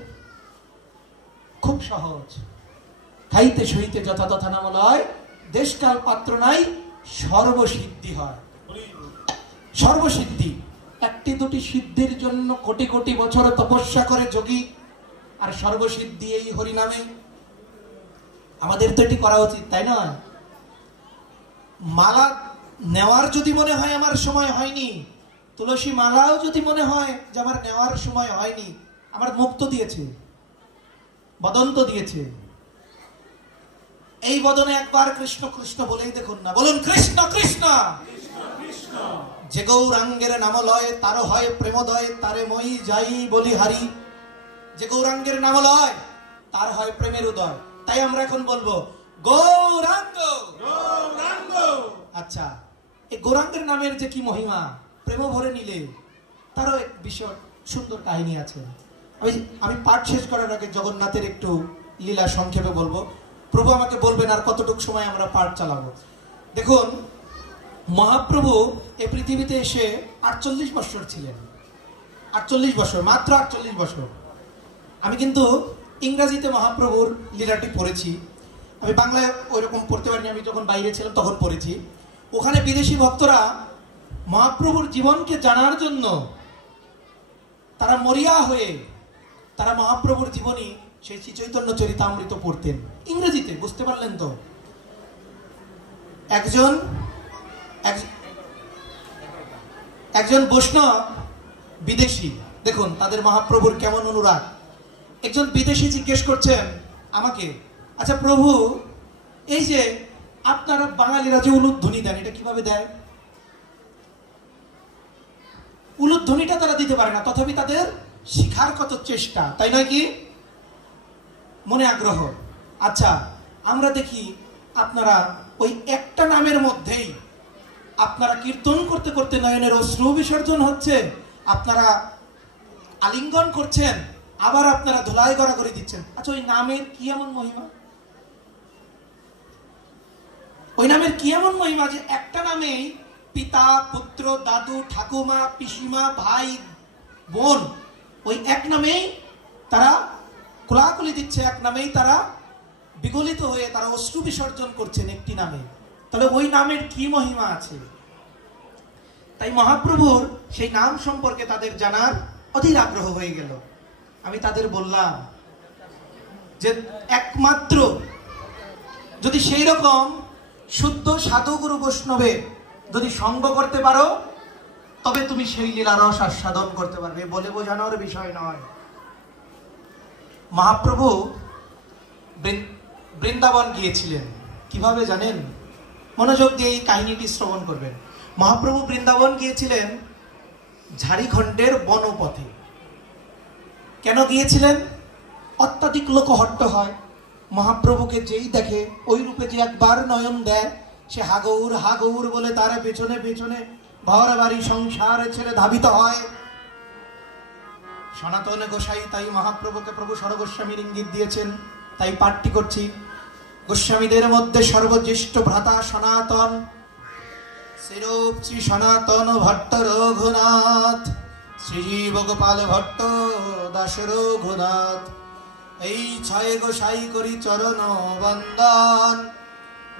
খুব সহজ। খাইতে সইতে যথাযথা নামলয়, দেশকাল পাত্র নাই, সর্বসিদ্ধি হয়। সর্বসিদ্ধি। একটি দুটি সিদ্ধির জন্য কোটি কোটি বছর তপস্যা করে যোগী, আর সর্বসিদ্ধি এই হরিনামে। আমাদের তো এটি করা উচিত, তাই নয়? মালা নেওয়ার যদি মনে হয় আমার সময় হয়নি, তুলসী মালাও যদি মনে হয় যে আমার নেওয়ার সময় হয়নি, আমার মুখ তো দিয়েছে, বদন তো দিয়েছে। এই বদনে একবার কৃষ্ণ কৃষ্ণ বলেই দেখুন না। বলুন কৃষ্ণ কৃষ্ণ। যে গৌরাঙ্গের নাম লয় তার হয় প্রেমোদয়, তারে মই যাই বলি হারি। যে গৌরাঙ্গের নাম লয় তার হয় প্রেমের উদয়। তাই আমরা এখন বলবো গৌরাঙ্গ গৌরাঙ্গ। আচ্ছা, এই গৌরাঙ্গের নামের যে কি মহিমা, প্রেম ভরে নিলে তারও এক বিষয় সুন্দর কাহিনী আছে। আমি পাঠ শেষ করার আগে জগন্নাথের একটু লীলা সংক্ষেপে বলবো। প্রভু আমাকে বলবেন আর কতটুকু সময় আমরা পাঠ চালাবো। দেখুন, মহাপ্রভু এই পৃথিবীতে এসে 48 বছর ছিলেন। 48 বছর, মাত্র 48 বছর। আমি কিন্তু ইংরাজিতে মহাপ্রভুর লীলাটি পড়েছি, আমি বাংলায় ওইরকম পড়তে পারিনি। আমি যখন বাইরে ছিলাম তখন পড়েছি। ওখানে বিদেশি ভক্তরা মহাপ্রভুর জীবনকে জানার জন্য তারা মরিয়া হয়ে তারা মহাপ্রভুর জীবনী সেই শ্রী চৈতন্য চরিতামৃত পড়তেন ইংরেজিতে। বুঝতে পারলেন তো? একজন বৈষ্ণব বিদেশি, দেখুন তাদের মহাপ্রভুর কেমন অনুরাগ। একজন বিদেশি জিজ্ঞেস করছেন আমাকে, আচ্ছা প্রভু, এই যে আপনারা বাঙালিরা যে উলুধ্বনি দেন, এটা কিভাবে দেয়? উলুধ্বনিটা তারা দিতে পারে না, তথাপি তাদের শিখার কত চেষ্টা, তাই নয় কি? মনে আগ্রহ। আচ্ছা, আমরা দেখি আপনারা ওই একটা নামের মধ্যেই আপনারা কীর্তন করতে করতে নয়নের অশ্রু বিসর্জন হচ্ছে, আপনারা আলিঙ্গন করছেন, আবার আপনারা ধুলাই গড়াগড়ি দিচ্ছেন। আচ্ছা, ওই নামের কি এমন মহিমা? ওই নামের কি এমন মহিমা যে একটা নামেই পিতা পুত্র দাদু ঠাকুমা পিসিমা ভাই বোন ওই এক নামেই তারা কোলাকুলি দিচ্ছে, এক নামেই তারা বিগলিত হয়ে তারা অশ্রু বিসর্জন করছেন একটি নামে। তাহলে ওই নামের কি মহিমা আছে? তাই মহাপ্রভুর সেই নাম সম্পর্কে তাদের জানার অধীর আগ্রহ হয়ে গেল। আমি তাদের বললাম যে একমাত্র যদি সেই রকম শুদ্ধ সাধু গুরু বৈষ্ণবের যদি সঙ্গ করতে পারো তবে তুমি সেই লীলা রস আস্বাদন করতে পারবে, বলে বোঝানোর বিষয় নয়। মহাপ্রভু বৃন্দাবন গিয়েছিলেন কিভাবে জানেন? মনোযোগ দিয়ে এই কাহিনীটি শ্রবণ করবেন। মহাপ্রভু বৃন্দাবন গিয়েছিলেন ঝাড়িখণ্ডের বনপথে। কেন গিয়েছিলেন? অত্যাধিক লোকহট্ট হয়, মহাপ্রভুকে যেই দেখে ওই রূপে যে একবার নয়ন দেয় সে হাগৌর হাগৌর বলে তার পেছনে পেছনে ঘর বাড়ি সংসার ছেড়ে ধাবিত হয়। সনাতন গোসাই তাই মহাপ্রভুকে প্রভু সরগোস্বামীর ইঙ্গিত দিয়েছেন, তাই পাঠটি করছি। গোস্বামীদের মধ্যে সর্বজ্যেষ্ঠ ভ্রাতা সনাতন, শ্রীরূপ শ্রী সনাতন ভট্ট রঘুনাথ, শ্রীজীব গোপাল ভট্ট দাস রঘুনাথ। এই ছয় গোসাই করি চরণ বন্দন,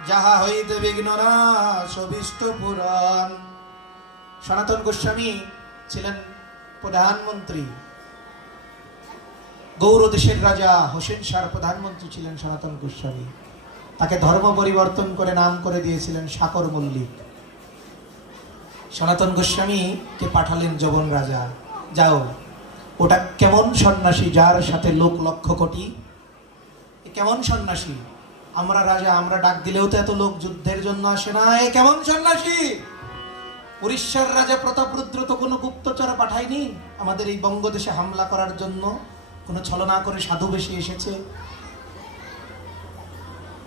যাহা হইতে বিঘ্ন নাশ অভীষ্ট পুরাণ। সনাতন গোস্বামী ছিলেন প্রধানমন্ত্রী, গৌড় দেশের রাজা হোসেন শাহর প্রধানমন্ত্রী ছিলেন সনাতন গোস্বামী। তাকে ধর্ম পরিবর্তন করে নাম করে দিয়েছিলেন সাকর মল্লিক। সনাতন গোস্বামীকে পাঠালেন যবন রাজা, যাও ওটা কেমন সন্ন্যাসী যার সাথে লোক লক্ষ কোটি, কেমন সন্ন্যাসী? আমরা রাজা, আমরা ডাক দিলেও তো এত লোক যুদ্ধের জন্য আসে না, এ কেমন সন্ন্যাসী? উড়িষ্যার রাজা প্রতাপরুদ্র তো কোনো গুপ্তচর পাঠায়নি আমাদের এই বঙ্গদেশে হামলা করার জন্য, কোনো ছলনা করে সাধু বেশি এসেছে।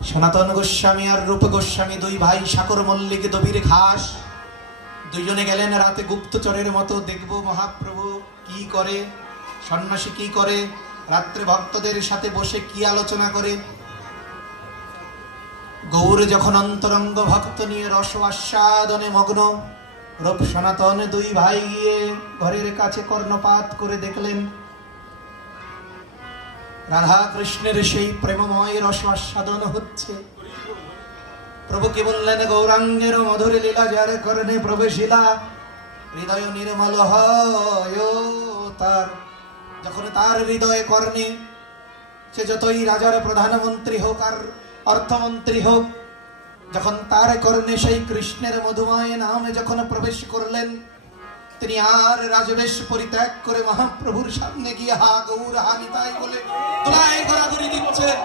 সনাতন গোস্বামী আর রূপ গোস্বামী দুই ভাই সাকর মল্লিক দবির ঘাস, দুইজনে গেলেন রাতে গুপ্তচরের মতো দেখব মহাপ্রভু কি করে, সন্ন্যাসী কি করে, রাত্রে ভক্তদের সাথে বসে কি আলোচনা করে। গৌর যখন অন্তরঙ্গ ভক্ত নিয়ে রস আস্বাদনে মগ্ন, রূপ সনাতন দুই ভাই গিয়ে ঘরের কাছে কর্ণপাত করে দেখলেন রাধা কৃষ্ণের সেই প্রেমময় রস আস্বাদন হচ্ছে। প্রভু কি বললেন? গৌরাঙ্গের মধুর লীলা যার করণে প্রবেশিলা, হৃদয় নির্মল হয় তার। যখন তার হৃদয়ে কর্ণে, সে যতই রাজার প্রধানমন্ত্রী হোক আর অর্থমন্ত্রী হোক, যখন তার কর্ণে সেই কৃষ্ণের মধুময় নামে যখন প্রবেশ করলেন, তিনি আর রাজবেশ পরিত্যাগ করে মহাপ্রভুর সামনে গিয়ে হা গৌর হা নিতাই বলে তোলায় ঘোরাঘুরি দিচ্ছেন।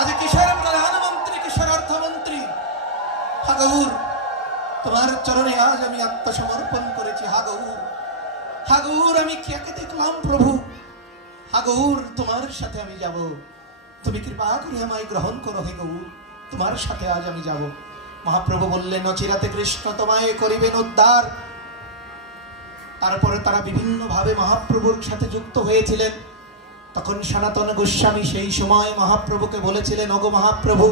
আজ কিসের প্রধানমন্ত্রী, কিসের অর্থমন্ত্রী? হা গৌর, তোমার চরণে আজ আমি আত্মসমর্পণ করেছি। হা গৌর, হা গৌর, আমি কে দেখলাম প্রভু? হা গৌর, তোমার সাথে আমি যাব, তুমি কৃপা করে আমায় গ্রহণ করো হে গৌর, তোমার সাথে আজ আমি যাব। মহাপ্রভু বললেন, অচিরাতে কৃষ্ণ তোমায় করিবেন উদ্ধার। তারপরে তারা বিভিন্ন ভাবে মহাপ্রভুর সাথে যুক্ত হয়েছিলেন। তখন সনাতন গোস্বামী সেই সময় মহাপ্রভুকে বলেছিলেন, ওগো মহাপ্রভু,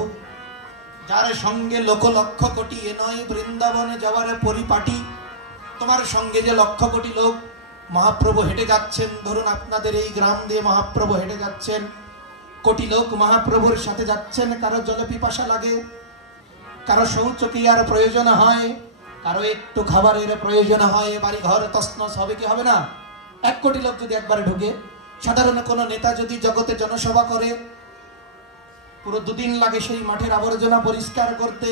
যার সঙ্গে লোক লক্ষ কোটি, এ নয় বৃন্দাবনে যাওয়ার পরিপাটি। তোমার সঙ্গে যে লক্ষ কোটি লোক মহাপ্রভু হেঁটে যাচ্ছেন, ধরুন আপনাদের এই গ্রাম দিয়ে মহাপ্রভু হেঁটে যাচ্ছেন, কোটি লোক মহাপ্রভুর সাথে যাচ্ছেন। কারো জলে পিপাসা লাগে, কারো শৌচক্রিয়ার প্রয়োজন হয়, কারো একটু খাবারের প্রয়োজন হয়, বাড়ি ঘর তছনছ হবে কি হবে না? 1 কোটি লোক যদি একবারে ঢুকে, সাধারণ কোন নেতা যদি জগতে জনসভা করে, পুরো 2 দিন লাগে সেই মাঠের আবর্জনা পরিষ্কার করতে।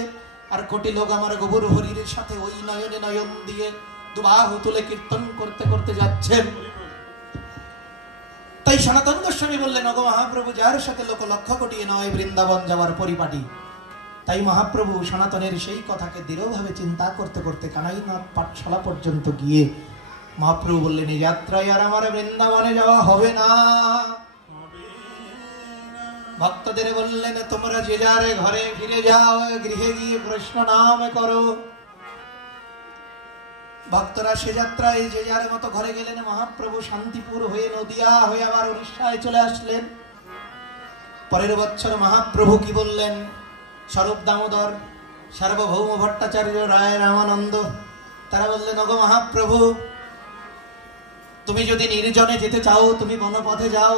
আর কোটি লোক আমার গোবর হরির সাথে ওই নয়নে নয়ন দিয়ে দুবাহু তুলে কীর্তন করতে করতে যাচ্ছেন। তাই সনাতন গোস্বামী বললেন, ওগো মহাপ্রভু, যার সাথে লোক লক্ষ কোটি, নয় বৃন্দাবন যাওয়ার পরিপাটি। তাই মহাপ্রভু সনাতনের সেই কথাকে দৃঢ়ভাবে চিন্তা করতে করতে কানাইনাথ পাঠশালা পর্যন্ত গিয়ে মহাপ্রভু বললেন, এই যাত্রায় আর আমার বৃন্দাবনে যাওয়া হবে না। ভক্তদের বললেন, তোমরা যে যার ঘরে ফিরে যাও, গৃহে গিয়ে কৃষ্ণ নাম করো। ভক্তরা সে যাত্রায় যে যার মতো ঘরে গেলেন। মহাপ্রভু শান্তিপুর হয়ে নদিয়া হয়ে আবার উড়িষ্যায় চলে আসলেন। পরের বছর মহাপ্রভু কি বললেন? স্বরূপ দামোদর, সার্বভৌম ভট্টাচার্য, রায় রামানন্দ, তারা বললেন, ওগো মহাপ্রভু, তুমি যদি নির্জনে যেতে চাও তুমি বনপথে যাও।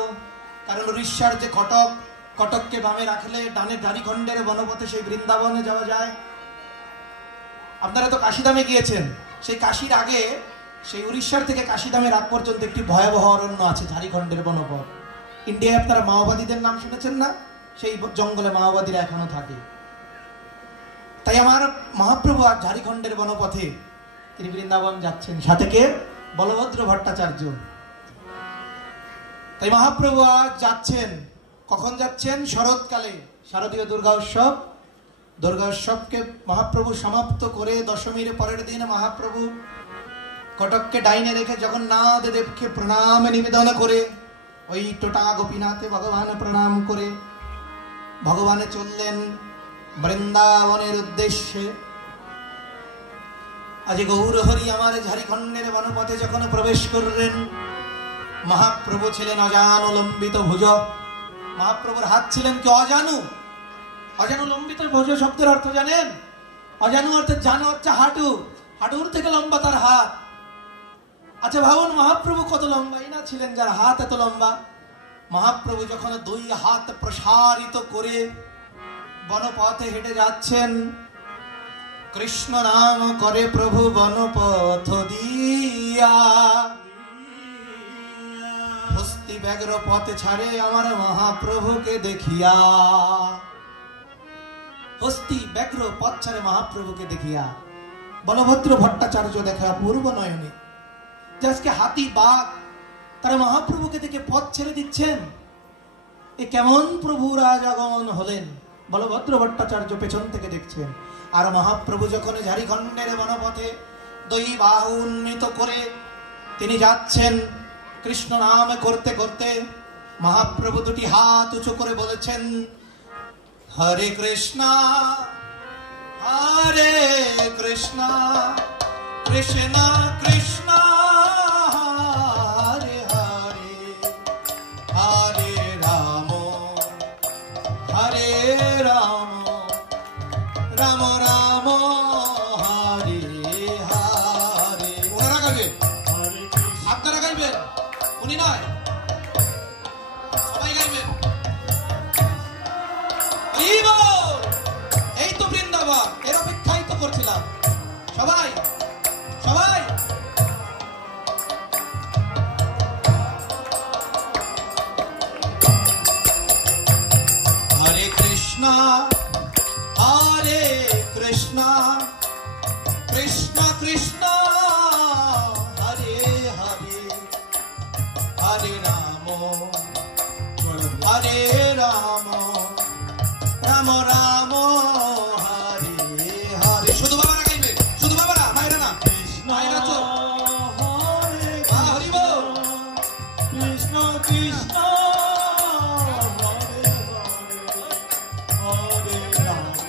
কারণ উড়িষ্যার যে কটক, কটককে বামে রাখলে ডানে ঝাড়িখণ্ডের বনপথে সেই বৃন্দাবনে যাওয়া যায়। আপনারা তো কাশিধামে গিয়েছেন, সেই কাশির আগে সেই উড়িষ্যার থেকে কাশিদামের আগ পর্যন্ত একটি ভয়াবহ অরণ্য আছে, ঝাড়খণ্ডের বনপথ। ইন্ডিয়ায় আপনারা মাওবাদীদের নাম শুনেছেন না? সেই জঙ্গলে মাওবাদীরা এখনো থাকে। তাই আমার মহাপ্রভু আর ঝাড়খণ্ডের বনপথে তিনি বৃন্দাবন যাচ্ছেন, সাথে কে? বলভদ্র ভট্টাচার্য। তাই মহাপ্রভু আজ যাচ্ছেন। কখন যাচ্ছেন? শরৎকালে, শারদীয় দুর্গা উৎসব। দুর্গা উৎসবকে মহাপ্রভু সমাপ্ত করে দশমীর পরের দিন মহাপ্রভু কটককে ডাইনে রেখে জগন্নাথ দেবকে প্রণাম নিবেদন করে ওই টোটা গোপীনাথে ভগবান প্রণাম করে ভগবানে চললেন বৃন্দাবনের উদ্দেশ্যে। আজ গৌর হরি আমার ঝাড়খণ্ডের বনপথে যখন প্রবেশ করলেন, মহাপ্রভু ছিলেন অজানু লম্বিত ভুজ। মহাপ্রভুর হাত ছিলেন কি? অজানু। অজানু লম্বিত ভুজ শব্দের অর্থ জানেন? অজানু অর্থে জানু হচ্ছে হাঁটু, হাঁটুর থেকে লম্বা তার হাত। আচ্ছা ভাবুন, মহাপ্রভু কত লম্বাই না ছিলেন, যার হাত এত লম্বা। মহাপ্রভু যখন দুই হাত প্রসারিত করে বনপথে হেঁটে যাচ্ছেন, কৃষ্ণ নাম করে প্রভু বনপথ দিয়া, হস্তি ব্যাঘ্র পথে ছাড়ে আমার মহাপ্রভুকে দেখিয়া। হস্তি ব্যাঘ্র পথ ছাড়ে মহাপ্রভুকে দেখিয়া। বলভদ্র ভট্টাচার্য দেখা পূর্ব নয়নে যে আজকে হাতি বাঘ তারা মহাপ্রভুকে দেখে পথ ছেড়ে দিচ্ছেন। এ কেমন প্রভুর আজ আগমন হলেন? বলভদ্র ভট্টাচার্য পেছন থেকে দেখছেন। আর মহাপ্রভু যখন ঝাড়খণ্ডের বনপথে দুই বাহু উন্নীত করে তিনি যাচ্ছেন, কৃষ্ণ নাম করতে করতে মহাপ্রভু দুটি হাত উঁচু করে বলেছেন, হরে কৃষ্ণ হরে কৃষ্ণ কৃষ্ণ কৃষ্ণ হরে হরে, হরে রাম হরে রাম, রাম রাম হরে হরে। ওনারা গাইবেন, আপনারা গাইবেন, উনি নয়, সবাই গাইবেন। এই তো বৃন্দাবন, এর অপেক্ষাই তো করছিলাম। সবাই সবাই হরে কৃষ্ণ হরে কৃষ্ণ কৃষ্ণ কৃষ্ণ হরে হরে, হরে রাম হরে রাম, রাম রাম হরে হরে। শুধু বাবারা গাইবে, শুধু বাবারা, মায়েরা না, মায়েরা চল। হরি বল। কৃষ্ণ কৃষ্ণ হরে হরে, হরে রাম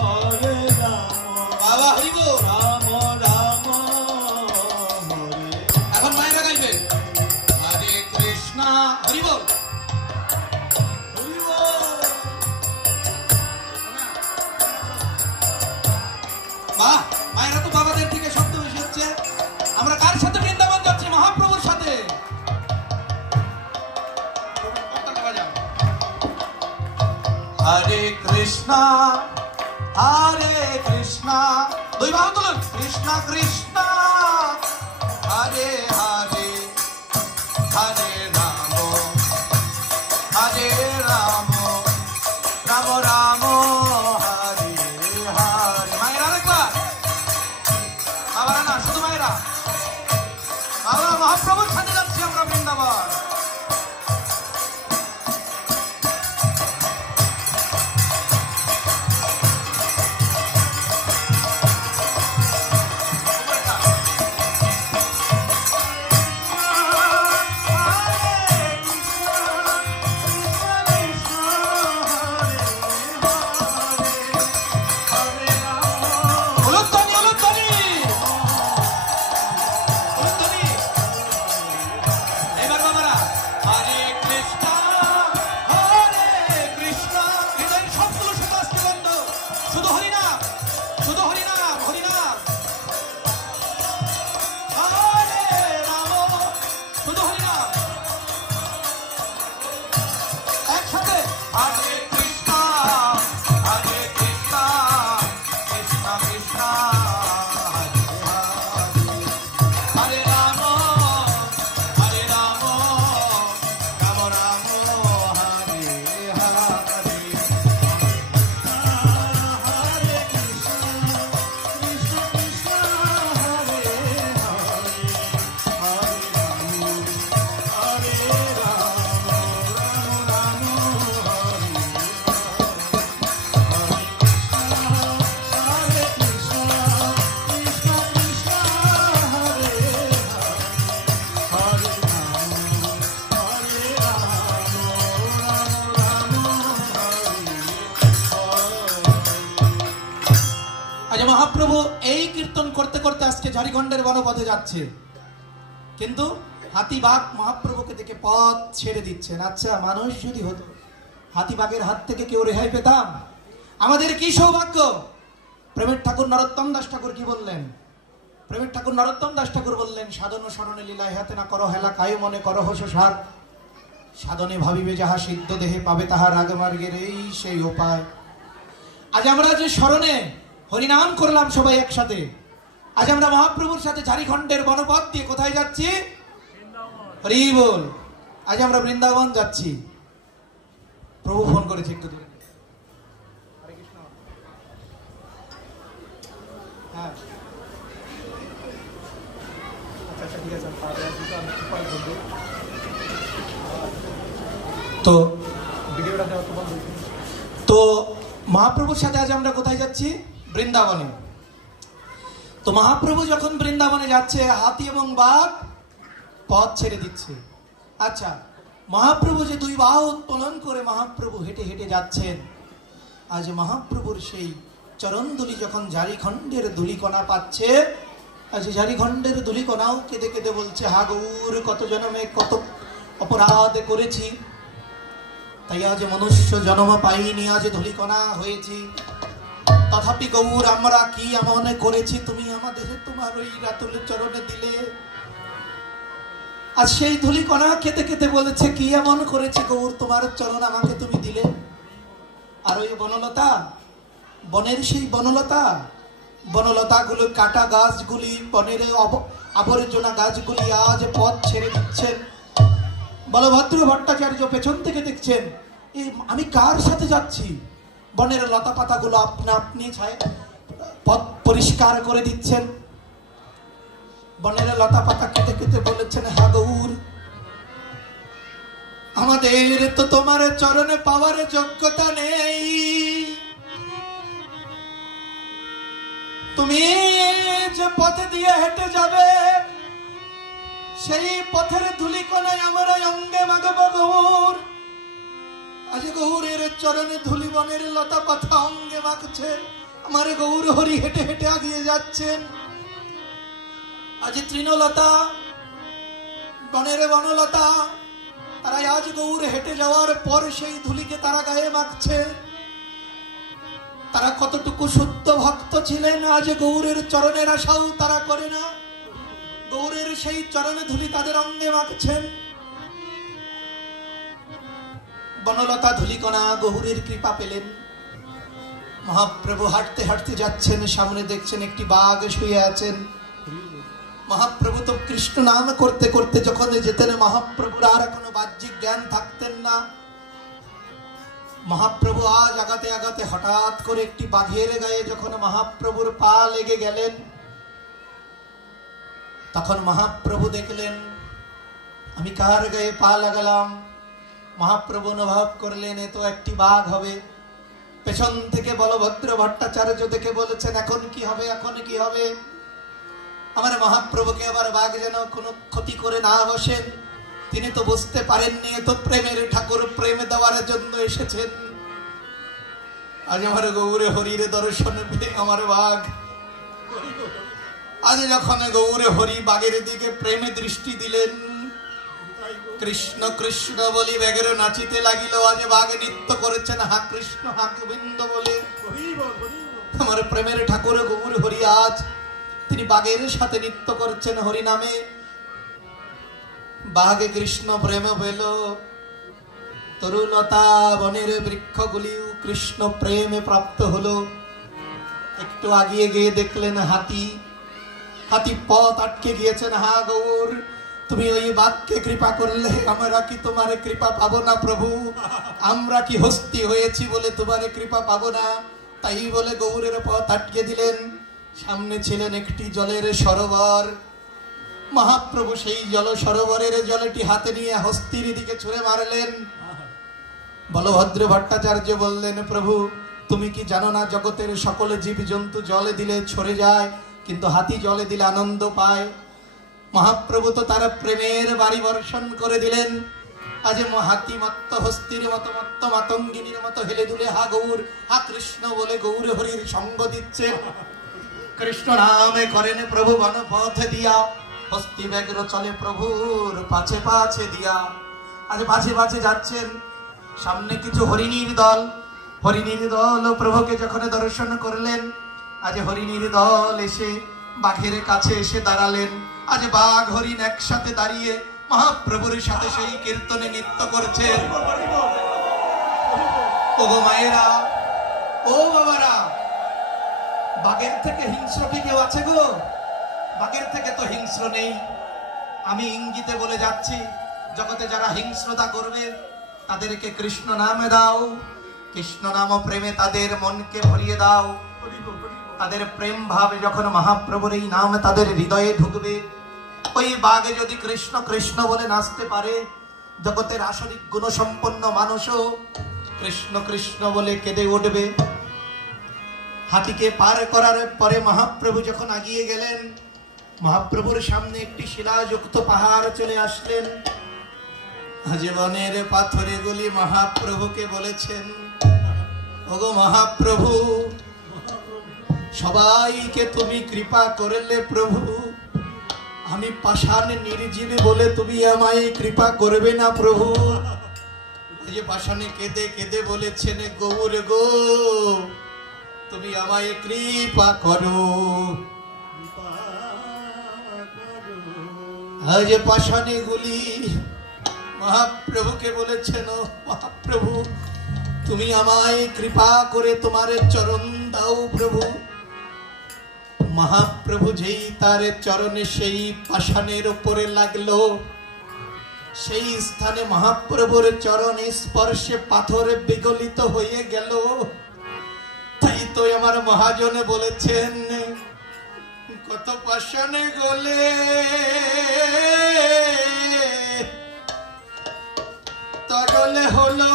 হরে রাম, বাবা হরি বল। রাম রাম হরে। এখন মায়েরা গাইবে, হরে কৃষ্ণ হরি বল। বাহ, মায়েরা তো বাবাদের থেকে শব্দ বেশি হচ্ছে। আমরা কার সাথে বৃন্দাবন যাচ্ছি? মহাপ্রভুর সাথে। হরে কৃষ্ণ হরে কৃষ্ণ, দুই বাহু তুলুন, কৃষ্ণ কৃষ্ণ হরে হরে, হরে রাম হরে রাম, রাম রাম হরে হরে। মায়েরা আরেকবার, বাবারা না, শুধু মায়েরা। বাবা, মহাপ্রভুর সাথে যাচ্ছি আমরা বৃন্দাবন। মহাপ্রভু এই কীর্তন করতে করতে আজকে ঝাড়খণ্ডের বনপথে যাচ্ছে, কিন্তু হাতি বাঘ মহাপ্রভুকে দেখে পথ ছেড়ে দিচ্ছেন। আচ্ছা, মানুষ যদি হতো, হাতি বাঘের হাত থেকে কেউ রেহাই পেতাম? আমাদের কি সৌভাগ্য! প্রেমের ঠাকুর নরোত্তম দাস ঠাকুর কি বললেন? প্রেমের ঠাকুর নরোত্তম দাস ঠাকুর বললেন, সাধন স্মরণে লীলা হাতে না করো হেলা, কায় মনে করো হসার, সাধনে ভাবিবে যাহা সিদ্ধ দেহে পাবে তাহা রাগমার্গের এই সেই উপায়। আজ আমরা যে স্মরণে হরিনাম করলাম সবাই একসাথে, আজ আমরা মহাপ্রভুর সাথে ঝাড়খণ্ডের বনপথ দিয়ে কোথায় যাচ্ছি? হরি বল। আজ আমরা বৃন্দাবন যাচ্ছি। প্রভু ফোন করেছে, একটু দূরে। হরে কৃষ্ণ। হ্যাঁ, আচ্ছা ঠিক আছে। তো ভিডিওটা দেওয়া তো বন্ধ। তো মহাপ্রভুর সাথে আজ আমরা কোথায় যাচ্ছি? বৃন্দাবনে। তো মহাপ্রভু যখন বৃন্দাবনে যাচ্ছে, হাতি এবং বাঘ পথ ছেড়ে দিচ্ছে। আচ্ছা, মহাপ্রভু যে দুই বাহু উত্তোলন করে মহাপ্রভু হেঁটে হেঁটে যাচ্ছেন, আজ মহাপ্রভুর সেই চরণধুলি যখন ঝাড়খণ্ডের ধুলিকণা পাচ্ছে, আজ ঝাড়খণ্ডের ধুলিকণাও কেঁদে কেঁদে বলছে, হা গৌর, কত জন্মে কত অপরাধ করেছি, তাই আজ মনুষ্য জন্ম পাইনি, আজ ধুলিকণা হয়েছি। তথাপি গৌর, আমরা কি এমন করেছি তুমি আমাদের তোমার ওই রাতুল চরণে দিলে? আর সেই ধুলিকণা খেতে খেতে বলেছে, কি এমন করেছি গৌর তোমার চরণ আমাকে তুমি দিলে? আর ওই বনলতা, বনের সেই বনলতা, বনলতাগুলো, কাটা গাছগুলি, বনের আবর্জনা গাছগুলি আজ পথ ছেড়ে দিচ্ছেন। বলভদ্র ভট্টাচার্য পেছন থেকে দেখছেন, আমি কার সাথে যাচ্ছি? বনের লতা পাতাগুলো আপনা আপনি পথ পরিষ্কার করে দিচ্ছেন। বনের লতা পাতা কেটে কেটে বলেছেন, হা গৌর, আমাদের তো তোমার চরণে পাওয়ার যোগ্যতা নেই, তুমি যে পথে দিয়ে হেঁটে যাবে সেই পথের ধুলিকণায় আমরা অঙ্গে মাগব গৌর। আজ গৌরের চরণে ধুলি, বনের লতা পাতা অঙ্গে মাখছে, আমার গৌর হরি হেঁটে হেঁটে আগিয়ে যাচ্ছেন। আজ তৃণলতা, বনের বনলতা, তারা আজ গৌর হেঁটে যাওয়ার পর সেই ধুলিকে তারা গায়ে মাখছে। তারা কতটুকু শুদ্ধ ভক্ত ছিলেন, আজ গৌরের চরণের আশাও তারা করে না, গৌরের সেই চরণে ধুলি তাদের অঙ্গে মাখছেন। বনলতা ধুলিকণা গৌরের কৃপা পেলেন। মহাপ্রভু হাঁটতে হাঁটতে যাচ্ছেন, সামনে দেখছেন একটি বাঘ শুয়ে আছেন। মহাপ্রভু তো কৃষ্ণ নাম করতে করতে যখন যেতেন, মহাপ্রভুর আর কোনো বাহ্যিক জ্ঞান থাকতেন না। মহাপ্রভু আজ আগাতে আগাতে হঠাৎ করে একটি বাঘের গায়ে যখন মহাপ্রভুর পা লেগে গেলেন, তখন মহাপ্রভু দেখলেন আমি কার গায়ে পা লাগালাম। মহাপ্রভু অনুভব করলেন এ তো একটি বাঘ হবে। পেছন থেকে বলভদ্র ভট্টাচার্য দেখে বলেছেন, এখন কি হবে, এখন কি হবে? আমার মহাপ্রভুকে আবার বাঘ যেন কোনো ক্ষতি করে না বসেন। তিনি তো বুঝতে পারেননি এ তো প্রেমের ঠাকুর, প্রেম দেওয়ার জন্য এসেছেন। আজ আমার গৌরে হরির দর্শন পেয়ে আমার বাঘ, আজ যখন গৌরে হরি বাঘের দিকে প্রেমে দৃষ্টি দিলেন, কৃষ্ণ কৃষ্ণ বলি ব্যাগের নাচিতে লাগিল। আজ বাঘ নৃত্য করেছেন, হা কৃষ্ণ হা গোবিন্দ বলে। আমার প্রেমের ঠাকুর গৌর হরি আজ তিনি বাঘের সাথে নৃত্য করছেন হরি নামে। বাঘে কৃষ্ণ প্রেম পেল, তরুলতা বনের বৃক্ষগুলিও কৃষ্ণ প্রেমে প্রাপ্ত হলো। একটু আগিয়ে গিয়ে দেখলেন হাতি, হাতি পথ আটকে গিয়েছেন। হা গৌর, তুমি ওই বাঘকে কৃপা করলে আমরা কি তোমার কৃপা পাবো না প্রভু? আমরা কি হস্তি হয়েছি বলে তোমার কৃপা পাবো না? তাই বলে গৌরের পথ আটকে দিলেন। সামনে ছিলেন একটি জলের সরোবর। মহাপ্রভু সেই জল সরোবরের জলটি হাতে নিয়ে হস্তির দিকে ছুঁড়ে মারলেন। বলভদ্র ভট্টাচার্য বললেন, প্রভু তুমি কি জানো না জগতের সকল জীব জন্তু জলে দিলে ছড়ে যায়, কিন্তু হাতি জলে দিলে আনন্দ পায়। মহাপ্রভু তো তার প্রেমের বাড়ি বর্ষণ করে দিলেন। আজ হাতি মত্ত হস্তির মতো মত্ত মাতঙ্গিনীর মতো হেলে দুলে হা গৌর হা কৃষ্ণ বলে গৌর হরির সঙ্গ দিচ্ছে। কৃষ্ণ নামে করেন প্রভু বনপথ দিয়া, হস্তি ব্যাঘ্র চলে প্রভুর পাছে পাছে দিয়া। আজ পাছে পাছে যাচ্ছেন, সামনে কিছু হরিণীর দল। হরিণীর দল প্রভুকে যখন দর্শন করলেন, আজ হরিণীর দল এসে বাঘের কাছে এসে দাঁড়ালেন। আজ বাঘ হরিণ একসাথে দাঁড়িয়ে মহাপ্রভুর সাথে সেই কীর্তনে নৃত্য করছে। ও গো মায়েরা, ও বাবারা, বাঘের থেকে হিংস্র কি কেউ আছে গো? বাঘের থেকে তো হিংস্র নেই। আমি ইঙ্গিতে বলে যাচ্ছি, জগতে যারা হিংস্রতা করবে তাদেরকে কৃষ্ণ নামে দাও, কৃষ্ণ নাম প্রেমে তাদের মনকে ভরিয়ে দাও। তাদের প্রেম ভাবে যখন মহাপ্রভুর এই নাম তাদের হৃদয়ে ঢুকবে, ওই বাঘ যদি কৃষ্ণ কৃষ্ণ বলে নাচতে পারে, জগতের আসরিক গুণ সম্পন্ন মানুষও কৃষ্ণ কৃষ্ণ বলে কেঁদে উঠবে। হাতিকে পার করার পরে মহাপ্রভু যখন আগিয়ে গেলেন, মহাপ্রভুর সামনে একটি শিলাযুক্ত পাহাড় চলে আসলেন। জীবনের পাথরে গুলি মহাপ্রভুকে বলেছেন, ওগো মহাপ্রভু, সবাইকে তুমি কৃপা করলে প্রভু, আমি পাষাণ নির্জীব বলে তুমি আমায় কৃপা করবে না প্রভু। এই যে পাষাণে কেঁদে কেঁদে বলেছেন, গৌর গো তুমি আমায় কৃপা করো। আজ পাষাণে গুলি মহাপ্রভুকে বলেছেন, মহাপ্রভু তুমি আমায় কৃপা করে তোমার চরণ দাও প্রভু। মহাপ্রভু যেই তার চরণে সেই পাষাণের উপরে লাগলো, সেই স্থানে মহাপ্রভুর চরণ স্পর্শে পাথর বিগলিত হয়ে গেল। তাই তো আমার মহাজনে বলেছেন, কত পাষাণে গলে তরলে হলো,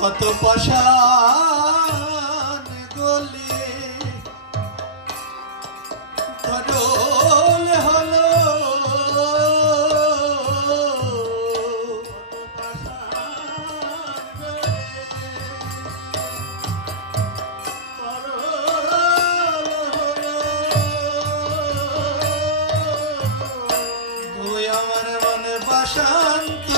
কত পাষাণ গলে তরল হলো। তুই আমার মনে বাসন্ত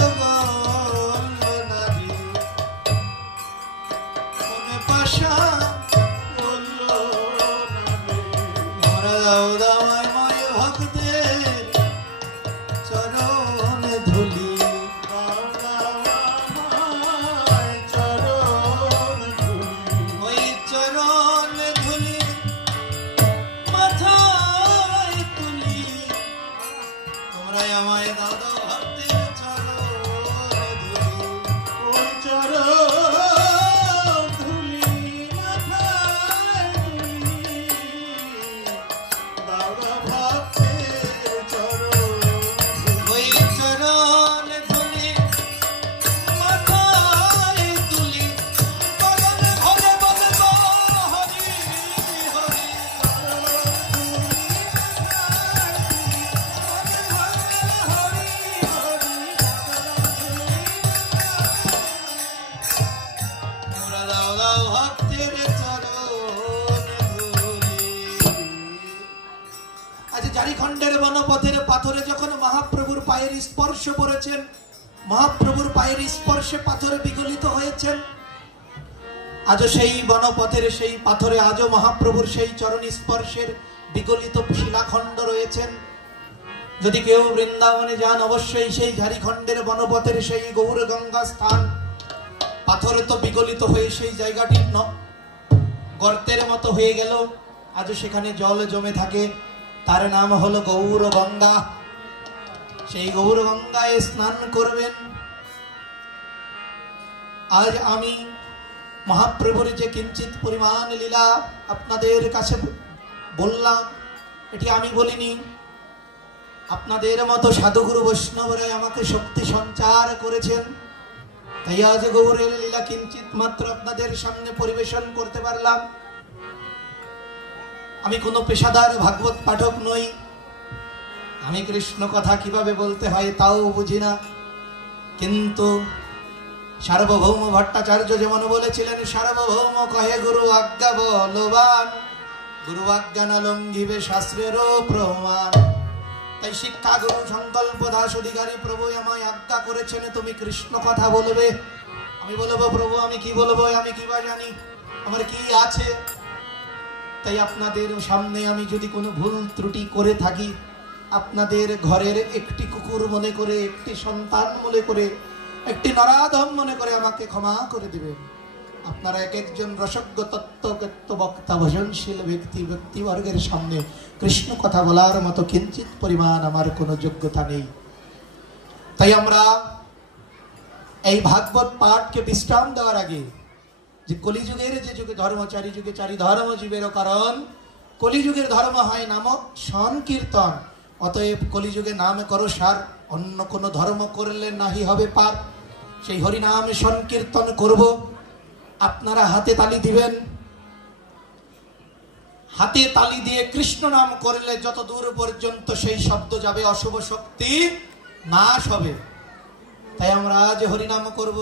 ঝাড়খণ্ডের বনপথের পাথরে যখন মহাপ্রভুর পায়ের স্পর্শ পড়েছেন, মহাপ্রভুর পায়ের স্পর্শে পাথরে বিগলিত হয়েছেন। আজও সেই বনপথের সেই পাথরে আজও মহাপ্রভুর সেই চরণ স্পর্শের বিগলিত শিলাখণ্ড রয়েছেন। যদি কেউ বৃন্দাবনে যান, অবশ্যই সেই ঝাড়খণ্ডের বনপথের সেই গৌর গঙ্গা স্থান পাথরে তো বিগলিত হয়ে সেই জায়গাটি গর্তের মতো হয়ে গেল, আজও সেখানে জল জমে থাকে। তার নাম হলো গৌর গঙ্গা। সেই গৌর গঙ্গায় স্নান করবেন। আজ আমি মহাপ্রভুর যে কিঞ্চিত পরিমাণ লীলা আপনাদের কাছে বললাম, এটি আমি বলিনি, আপনাদের মতো সাধুগুরু বৈষ্ণবরা আমাকে শক্তি সঞ্চার করেছেন। তাই আজ গৌরের লীলা কিঞ্চিত মাত্র আপনাদের সামনে পরিবেশন করতে পারলাম। আমি কোনো পেশাদার ভাগবত পাঠক নই, আমি কৃষ্ণ কথা কিভাবে বলতে হয় তাও বুঝি না, কিন্তু সার্বভৌম ভট্টাচার্য যেমন বলেছিলেন, সার্বভৌম কহে গুরু আজ্ঞা বলবান, গুরু আজ্ঞা না লঙ্ঘিবে শাস্ত্রেরও প্রমাণ। তাই শিক্ষা গুরু সংকল্প দাস অধিকারী প্রভু আমায় আজ্ঞা করেছেন তুমি কৃষ্ণ কথা বলবে। আমি বলবো প্রভু আমি কি বলবো, আমি কি বা জানি, আমার কি আছে। তাই আপনাদের সামনে আমি যদি কোনো ভুল ত্রুটি করে থাকি, আপনাদের ঘরের একটি কুকুর মনে করে, একটি সন্তান মনে করে, একটি নরাধম মনে করে আমাকে ক্ষমা করে দিবেন। আপনারা এক একজন রসজ্ঞ তত্ত্ব বক্তা ভজনশীল ব্যক্তিবর্গের সামনে কৃষ্ণ কথা বলার মতো কিঞ্চিত পরিমাণ আমার কোনো যোগ্যতা নেই। তাই আমরা এই ভাগবত পাঠকে বিশ্রাম দেওয়ার আগে, যে কলিযুগের যে যুগে ধর্ম চারি যুগে চারি ধর্ম জীবেরও কারণ, কলিযুগের ধর্ম হয় নাম সংকীর্তন। অতএব কলিযুগে নাম করো সার, অন্য কোনো ধর্ম করলে নাহি হবে পার। সেই হরিনাম সংকীর্তন করব, আপনারা হাতে তালি দিবেন। হাতে তালি দিয়ে কৃষ্ণ নাম করলে যত দূর পর্যন্ত সেই শব্দ যাবে অশুভ শক্তি নাশ হবে। তাই আমরা আজ হরিনাম করব।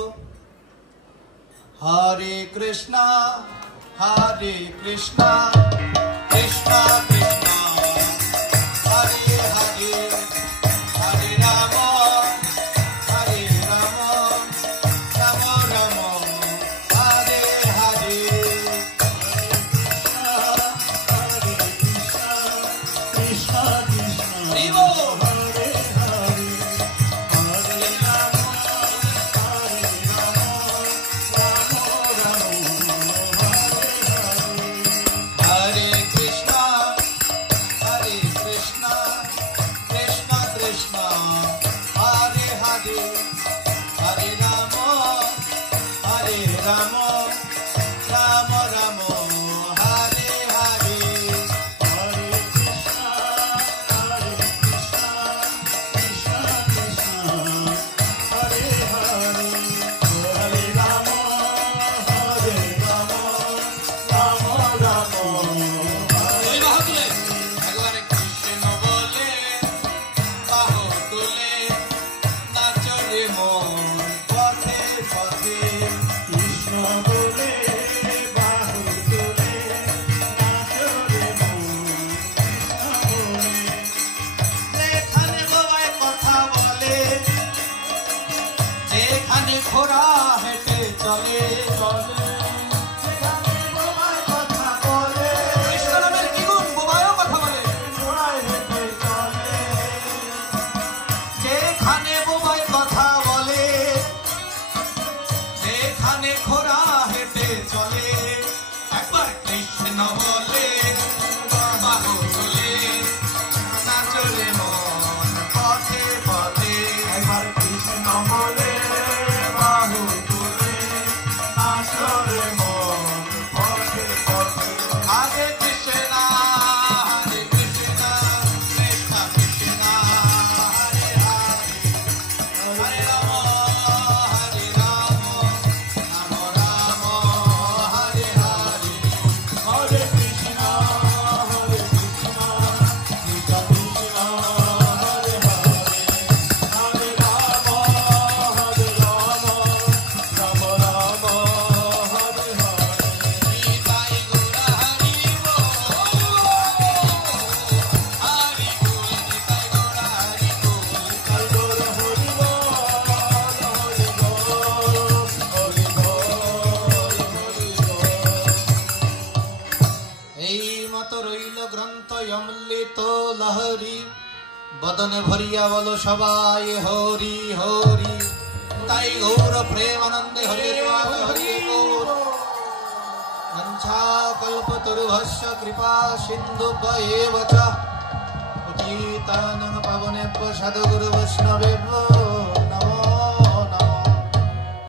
হরে কৃষ্ণ কৃষ্ণ কৃষ্ণ হরে হরে, হরে রাম হরে রাম, রাম রাম হরে হরে। কৃষ্ণ কৃষ্ণ হরি বল। হরে হরে, হরে রাম হরে রাম, রাম রাম হরে হরে। হরে কৃষ্ণ কৃষ্ণ কৃষ্ণ কৃষ্ণ হরে হরে, হরে রাম রাম, রাম রাম হরে হরে। হরে কৃষ্ণ কৃষ্ণ কৃষ্ণ হরে হরে, হরে রাম হরে রাম, রাম রাম হরে। ওই বাহু তুলে একবারে কৃষ্ণ বলে বাহু তুলে নাচরে মন পথে পথে। কৃষ্ণ বলে বাহু তুলে নাচরে মন, কৃষ্ণ বলে যেখানে বাবায় কথা বলে, যেখানে ঘোড়া হেঁটে চলে, চলে, যেখানে বোবায় কথা বলে, কৃষ্ণ নামের কি গুণ, বোবায়ও কথা বলে। ঘোড়ায় হেঁটে চলে, যেখানে বোবায় কথা বলে, যেখানে ঘোড়া হেঁটে চলে, একবার কৃষ্ণ বলে বাহু তুলে নাচরে মন পথে পথে। একবার কৃষ্ণ বলে বাহু তুলে নাচরে মন পথে পথে। হরে কৃষ্ণ কৃষ্ণ কৃষ্ণ হরে হরে, হরে রাম রাম রাম হরে হরে। হরে কৃষ্ণ কৃষ্ণ কৃষ্ণ হরে হরে, হরে রাম রাম রাম হরে হরে। নিতাই গৌর হরি বল, হরি বল নিতাই গৌর হরি বল। নিতাই গৌর হরি বল, হরি বল, হরি বল, হরি বল। এই মতো রইল গ্রন্থ অমৃত লহরী, বদনে ভরিয়া বলো সবাই হরি হরি। তাই গৌর প্রেমানন্দে হরে হরি গৌর। মঞ্চা কল্পতরুভস্য কৃপা সিন্ধুভ্যেব চ পতিতানাং পাবনেভ্যো সাধুগুরু বৈষ্ণবেভ্যো